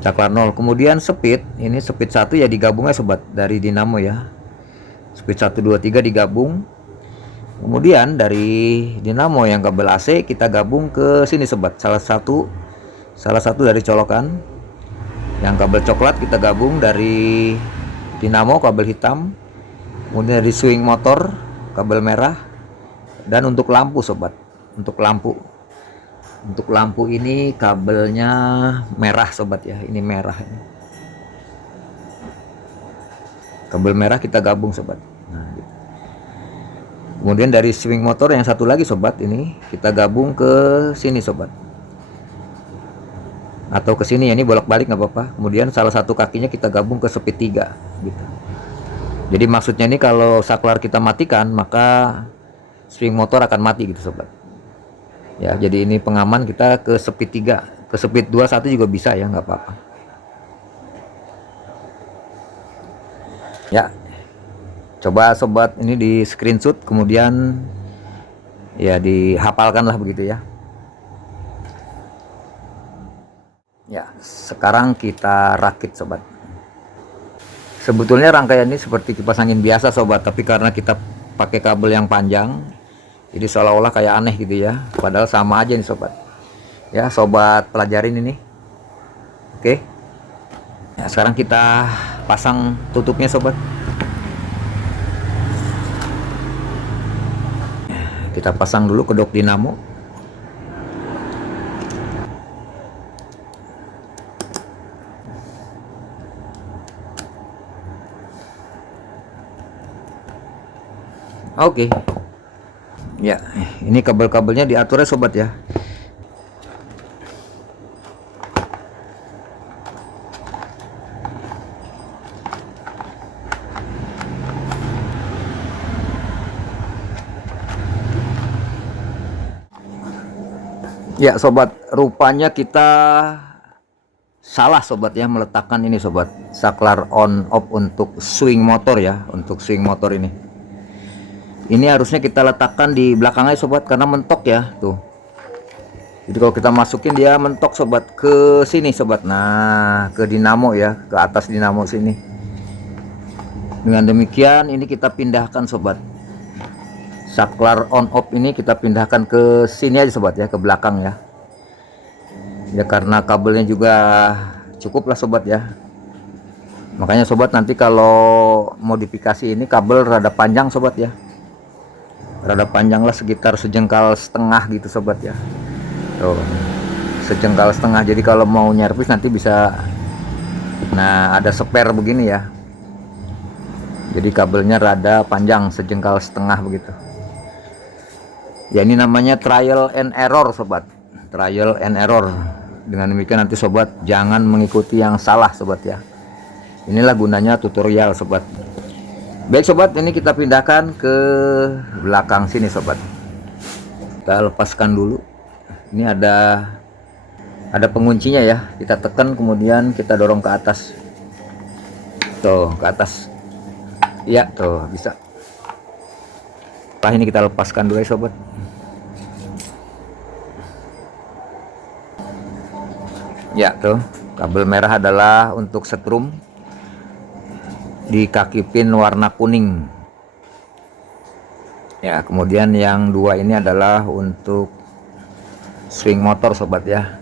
Saklar 0. Kemudian speed, ini speed 1 ya digabungnya sobat dari dinamo ya. Speed 1 2 3 digabung. Kemudian dari dinamo yang kabel AC kita gabung ke sini sobat. Salah satu dari colokan. Yang kabel coklat kita gabung dari dinamo kabel hitam. Kemudian dari swing motor kabel merah. Dan untuk lampu sobat, untuk lampu ini kabelnya merah sobat ya. Ini merah ini. Kabel merah kita gabung sobat. Nah, gitu. Kemudian dari swing motor yang satu lagi sobat, ini kita gabung ke sini sobat, atau ke sini ya, ini bolak-balik nggak apa-apa. Kemudian salah satu kakinya kita gabung ke speed 3 gitu. Jadi maksudnya ini kalau saklar kita matikan, maka swing motor akan mati gitu sobat. Ya, jadi ini pengaman kita ke speed 3, ke speed 2 1 juga bisa ya, nggak apa-apa. Ya, coba sobat ini di screenshot, kemudian ya dihafalkan lah begitu ya. Ya, sekarang kita rakit sobat. Sebetulnya rangkaian ini seperti kipas angin biasa sobat, tapi karena kita pakai kabel yang panjang, jadi seolah-olah kayak aneh gitu ya. Padahal sama aja nih sobat. Ya, sobat pelajarin ini. Oke. Ya, sekarang kita pasang tutupnya sobat. Kita pasang dulu kedok dinamo. Oke. Ya, ini kabel-kabelnya diatur ya sobat ya. Ya sobat, rupanya kita salah sobat ya meletakkan ini sobat, saklar on off untuk swing motor ya, untuk swing motor ini. Ini harusnya kita letakkan di belakangnya sobat, karena mentok ya tuh. Jadi kalau kita masukin dia mentok sobat ke sini sobat. Nah, ke dinamo ya, ke atas dinamo sini. Dengan demikian ini kita pindahkan sobat. Saklar on off ini kita pindahkan ke sini aja sobat ya, ke belakang ya. Ya karena kabelnya juga cukup lah sobat ya. Makanya sobat nanti kalau modifikasi ini kabel rada panjang sobat ya. Rada panjang lah, sekitar sejengkal setengah gitu sobat ya. Tuh, sejengkal setengah. Jadi kalau mau nyervis nanti bisa, nah ada spare begini ya. Jadi kabelnya rada panjang, sejengkal setengah begitu. Ya ini namanya trial and error sobat, trial and error. Dengan demikian nanti sobat jangan mengikuti yang salah sobat ya. Inilah gunanya tutorial sobat. Baik sobat, ini kita pindahkan ke belakang sini sobat. Kita lepaskan dulu. Ini ada penguncinya ya. Kita tekan kemudian kita dorong ke atas. Tuh, ke atas. Ya, tuh bisa. Nah, ini kita lepaskan dulu ya sobat. Ya tuh, kabel merah adalah untuk setrum di kaki pin warna kuning. Ya, kemudian yang dua ini adalah untuk swing motor sobat ya.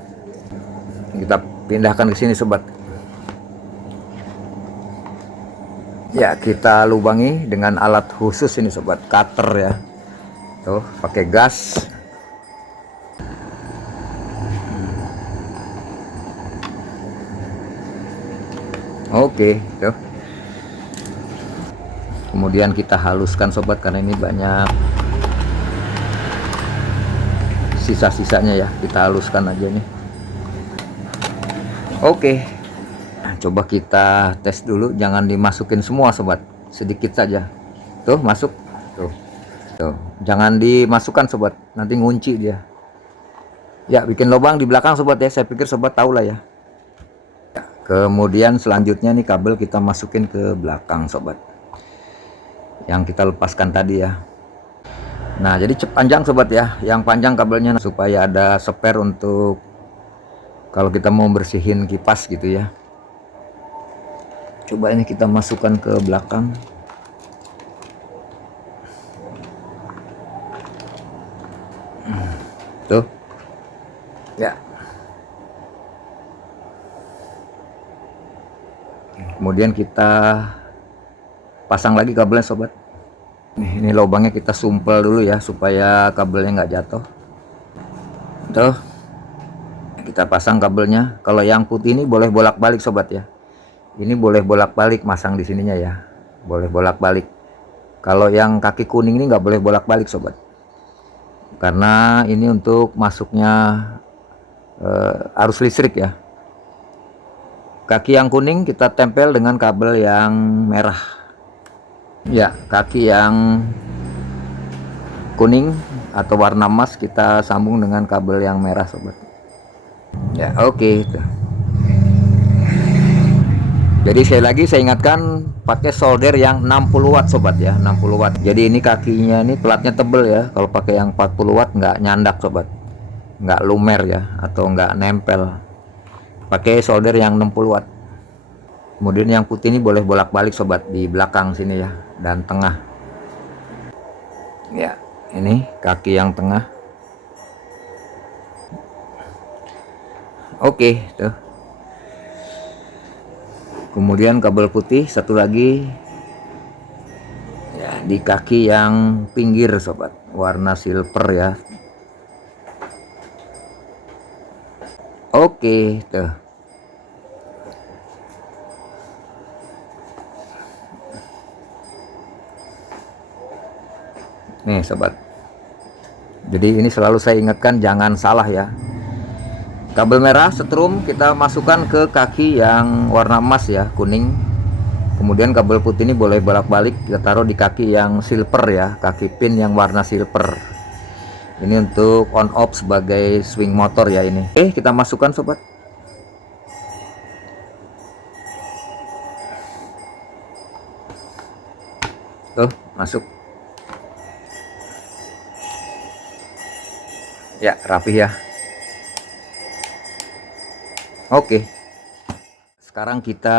Kita pindahkan ke sini sobat. Ya, kita lubangi dengan alat khusus ini sobat, cutter ya. Tuh, pakai gas. Oke, tuh. Kemudian kita haluskan sobat, karena ini banyak sisa-sisanya ya. Kita haluskan aja nih. Oke. Coba kita tes dulu, jangan dimasukin semua sobat, sedikit saja. Tuh masuk, tuh jangan dimasukkan sobat, nanti ngunci dia ya, bikin lubang di belakang sobat ya. Saya pikir sobat tahu lah ya. Kemudian selanjutnya nih kabel kita masukin ke belakang sobat, yang kita lepaskan tadi ya. Nah jadi panjang sobat ya, yang panjang kabelnya supaya ada spare untuk kalau kita mau bersihin kipas gitu ya. Coba ini kita masukkan ke belakang. Tuh. Ya. Kemudian kita pasang lagi kabelnya sobat. Ini lubangnya kita sumpel dulu ya, supaya kabelnya nggak jatuh. Tuh. Kita pasang kabelnya. Kalau yang putih ini boleh bolak-balik sobat ya. Ini boleh bolak-balik masang di sininya ya, boleh bolak-balik. Kalau yang kaki kuning ini nggak boleh bolak-balik sobat, karena ini untuk masuknya arus listrik ya. Kaki yang kuning kita tempel dengan kabel yang merah ya. Kaki yang kuning atau warna emas kita sambung dengan kabel yang merah sobat ya. Oke. Jadi sekali lagi saya ingatkan, pakai solder yang 60 watt sobat ya, 60 watt. Jadi ini kakinya ini pelatnya tebel ya. Kalau pakai yang 40 watt nggak nyandak sobat, nggak lumer ya, atau nggak nempel. Pakai solder yang 60 watt. Kemudian yang putih ini boleh bolak-balik sobat, di belakang sini ya, dan tengah. Ya, ini kaki yang tengah. Oke, tuh. Kemudian kabel putih satu lagi ya, di kaki yang pinggir sobat, warna silver ya. Oke tuh. Nih sobat, jadi ini selalu saya ingatkan jangan salah ya. Kabel merah setrum kita masukkan ke kaki yang warna emas ya, kuning. Kemudian kabel putih ini boleh bolak-balik kita taruh di kaki yang silver ya, kaki pin yang warna silver. Ini untuk on off sebagai swing motor ya ini. Oke, kita masukkan sobat. Tuh, masuk. Ya, rapi ya. Oke. Sekarang kita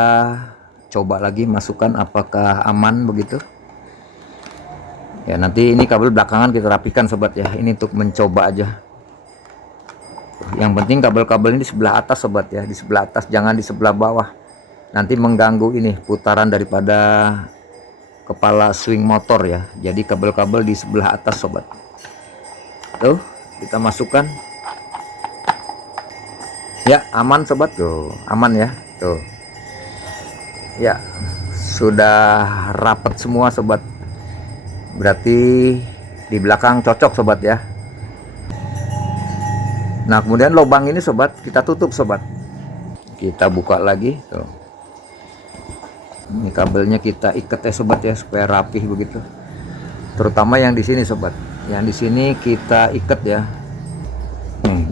coba lagi masukkan apakah aman begitu. Ya, nanti ini kabel belakangan kita rapikan sobat ya. Ini untuk mencoba aja. Yang penting kabel-kabel ini di sebelah atas sobat ya, di sebelah atas, jangan di sebelah bawah. Nanti mengganggu ini putaran daripada kepala swing motor ya. Jadi kabel-kabel di sebelah atas sobat. Tuh, kita masukkan. Ya, aman sobat tuh, aman ya. Tuh. Ya, sudah rapat semua sobat. Berarti di belakang cocok sobat ya. Nah, kemudian lubang ini sobat kita tutup sobat. Kita buka lagi tuh. Ini kabelnya kita ikat ya sobat ya supaya rapih begitu. Terutama yang di sini sobat. Yang di sini kita ikat ya.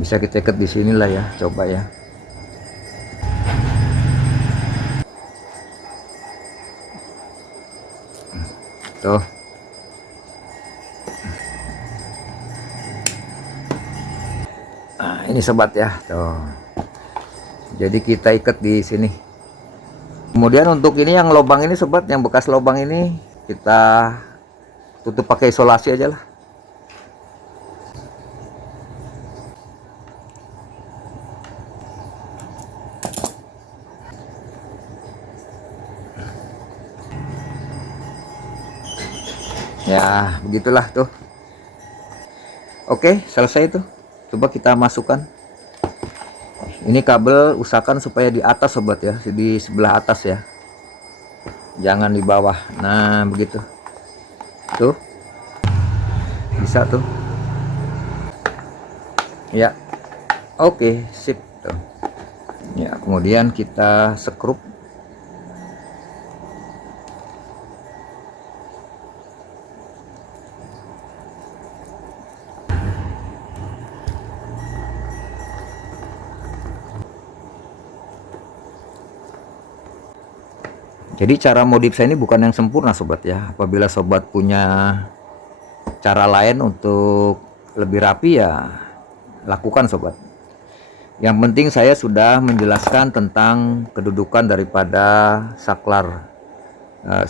Bisa kita ikat di sinilah ya, coba ya. Tuh. Nah, ini sobat ya, tuh. Jadi kita ikat di sini. Kemudian untuk ini yang lubang ini sobat, yang bekas lubang ini kita tutup pakai isolasi aja lah. Ya, begitulah tuh. Oke, selesai tuh. Coba kita masukkan. Ini kabel usahakan supaya di atas sobat ya, di sebelah atas ya. Jangan di bawah. Nah, begitu. Tuh. Bisa tuh. Ya. Oke, sip tuh. Ya, kemudian kita skrup. Jadi cara modif saya ini bukan yang sempurna sobat ya. Apabila sobat punya cara lain untuk lebih rapi ya lakukan sobat. Yang penting saya sudah menjelaskan tentang kedudukan daripada saklar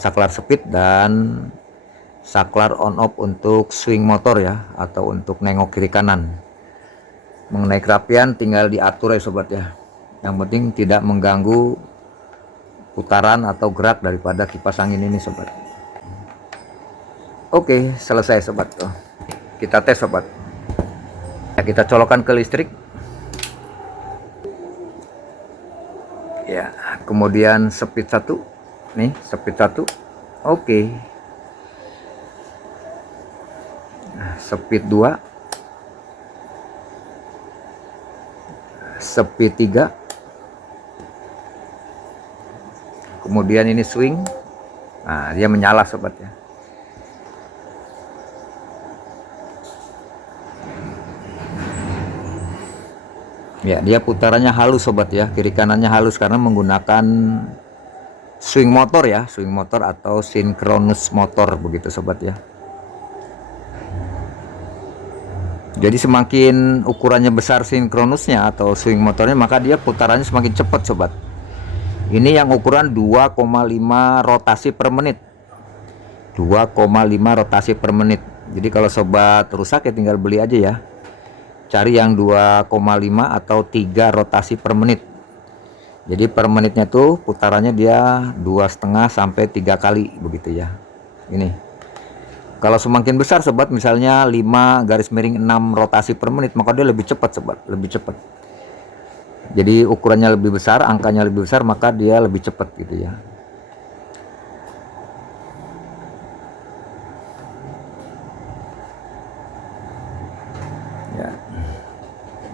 saklar speed dan saklar on off untuk swing motor ya, atau untuk nengok kiri kanan. Mengenai kerapian tinggal diatur ya sobat ya. Yang penting tidak mengganggu putaran atau gerak daripada kipas angin ini sobat. Oke, selesai sobat tuh. Kita tes sobat ya, kita colokkan ke listrik ya, kemudian speed 1 nih, speed 1. Oke. Nah, speed 2, speed 3, kemudian ini swing. Nah, dia menyala sobat ya. Ya, dia putarannya halus sobat ya, kiri kanannya halus karena menggunakan swing motor ya, swing motor atau sinkronus motor begitu sobat ya. Jadi semakin ukurannya besar sinkronusnya atau swing motornya, maka dia putarannya semakin cepat sobat. Ini yang ukuran 2,5 rotasi per menit. 2,5 rotasi per menit. Jadi kalau sobat rusak ya tinggal beli aja ya. Cari yang 2,5 atau 3 rotasi per menit. Jadi per menitnya tuh putarannya dia 2,5 sampai 3 kali begitu ya. Ini. Kalau semakin besar sobat, misalnya 5-6 rotasi per menit, maka dia lebih cepat sobat, lebih cepat. Jadi ukurannya lebih besar, angkanya lebih besar, maka dia lebih cepat gitu ya.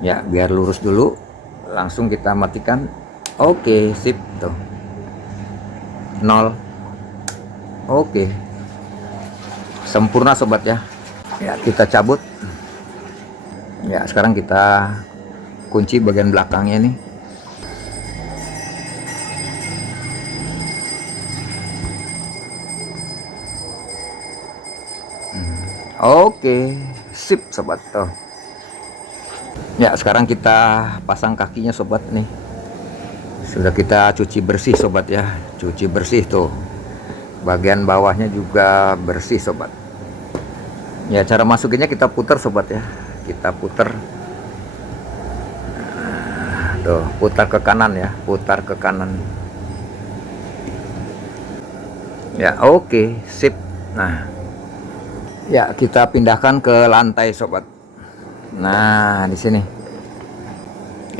Ya, biar lurus dulu. Langsung kita matikan. Oke, sip tuh. 0. Oke. Sempurna sobat ya. Ya, kita cabut. Ya, sekarang kita kunci bagian belakangnya nih. Oke, sip sobat tuh. Ya, sekarang kita pasang kakinya sobat nih. Sudah kita cuci bersih sobat ya. Cuci bersih tuh. Bagian bawahnya juga bersih sobat. Ya, cara masukinnya kita putar sobat ya. Kita putar. Tuh, putar ke kanan ya, putar ke kanan. Ya, oke, sip. Nah, ya kita pindahkan ke lantai sobat. Nah, di sini.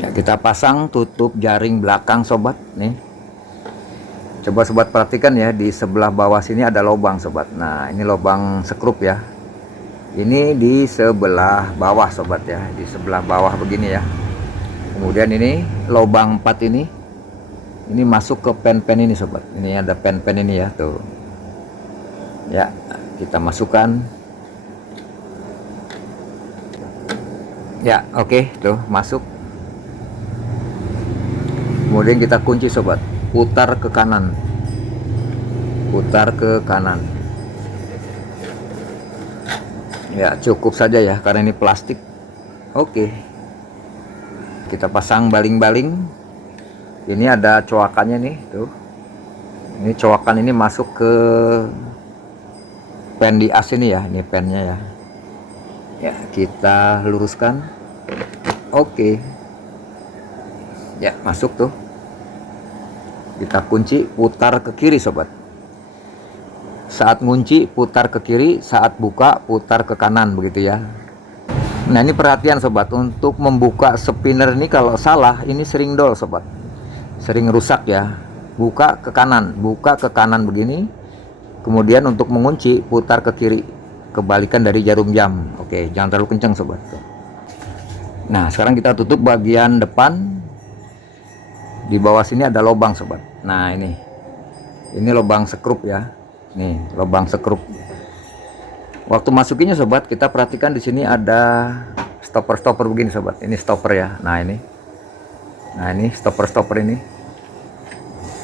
Ya, kita pasang tutup jaring belakang sobat nih. Coba sobat perhatikan ya, di sebelah bawah sini ada lubang sobat. Nah, ini lubang sekrup ya. Ini di sebelah bawah sobat ya, di sebelah bawah begini ya. Kemudian ini lubang 4 ini masuk ke pen-pen ini sobat. Ini ada pen-pen ini ya tuh. Ya, kita masukkan. Ya, oke, tuh masuk. Kemudian kita kunci sobat. Putar ke kanan. Putar ke kanan. Ya, cukup saja ya karena ini plastik. Oke. Kita pasang baling-baling. Ini ada coakannya nih, tuh. Ini coakan ini masuk ke pen di as ini ya, ini pennya ya. Ya, kita luruskan. Oke. Ya, masuk tuh. Kita kunci, putar ke kiri sobat. Saat ngunci putar ke kiri, saat buka putar ke kanan begitu ya. Nah, ini perhatian sobat, untuk membuka spinner ini kalau salah ini sering dol sobat. Sering rusak ya. Buka ke kanan begini. Kemudian untuk mengunci putar ke kiri, kebalikan dari jarum jam. Oke, jangan terlalu kencang sobat. Nah, sekarang kita tutup bagian depan. Di bawah sini ada lubang sobat. Nah, ini lubang sekrup ya. Nih, lubang sekrup. Waktu masukinnya sobat, kita perhatikan di sini ada stopper begini sobat. Ini stopper ya. Nah, ini stopper ini.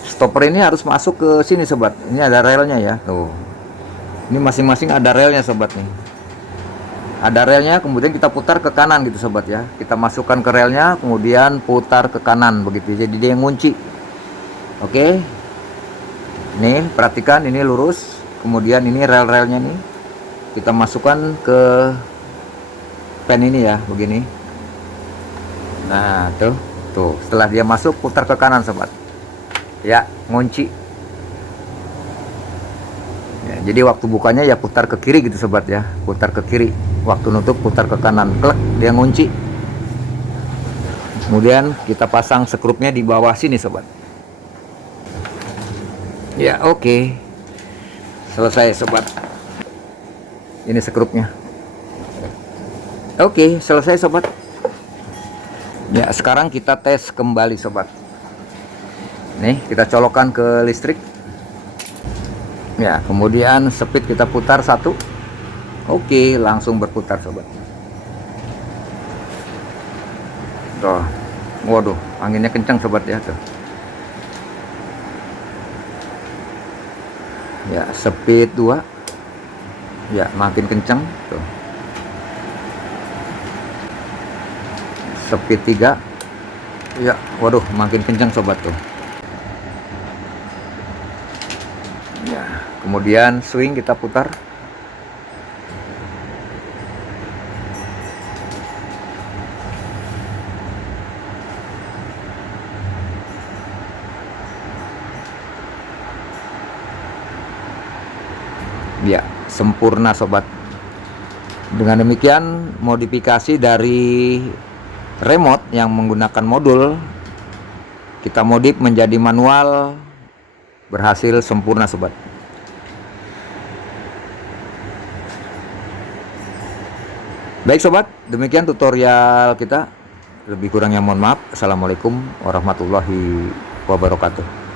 Stopper ini harus masuk ke sini sobat. Ini ada relnya ya. Tuh. Ini masing-masing ada relnya sobat nih. Ada relnya, kemudian kita putar ke kanan gitu sobat ya. Kita masukkan ke relnya, kemudian putar ke kanan begitu. Jadi dia yang ngunci. Oke. Nih, perhatikan ini lurus. Kemudian ini rel-relnya nih. Kita masukkan ke pen ini ya, begini. Nah, tuh. Setelah dia masuk, putar ke kanan sobat. Ya, ngunci. Ya, jadi waktu bukanya ya putar ke kiri gitu sobat ya, putar ke kiri. Waktu nutup putar ke kanan, klek dia ngunci. Kemudian kita pasang sekrupnya di bawah sini sobat. Ya, oke. Selesai sobat. Ini sekrupnya. Oke, selesai sobat. Ya, sekarang kita tes kembali sobat. Nih, kita colokkan ke listrik. Ya, kemudian speed kita putar 1. Oke, langsung berputar sobat. Tuh. Waduh, anginnya kencang sobat ya tuh. Ya, speed 2. Ya, makin kencang tuh. Speed 3. Ya, waduh, makin kencang sobat tuh. Ya, kemudian swing kita putar. Ya, sempurna sobat. Dengan demikian modifikasi dari remote yang menggunakan modul kita modif menjadi manual berhasil sempurna sobat. Baik sobat, demikian tutorial kita. Lebih kurangnya mohon maaf. Assalamualaikum warahmatullahi wabarakatuh.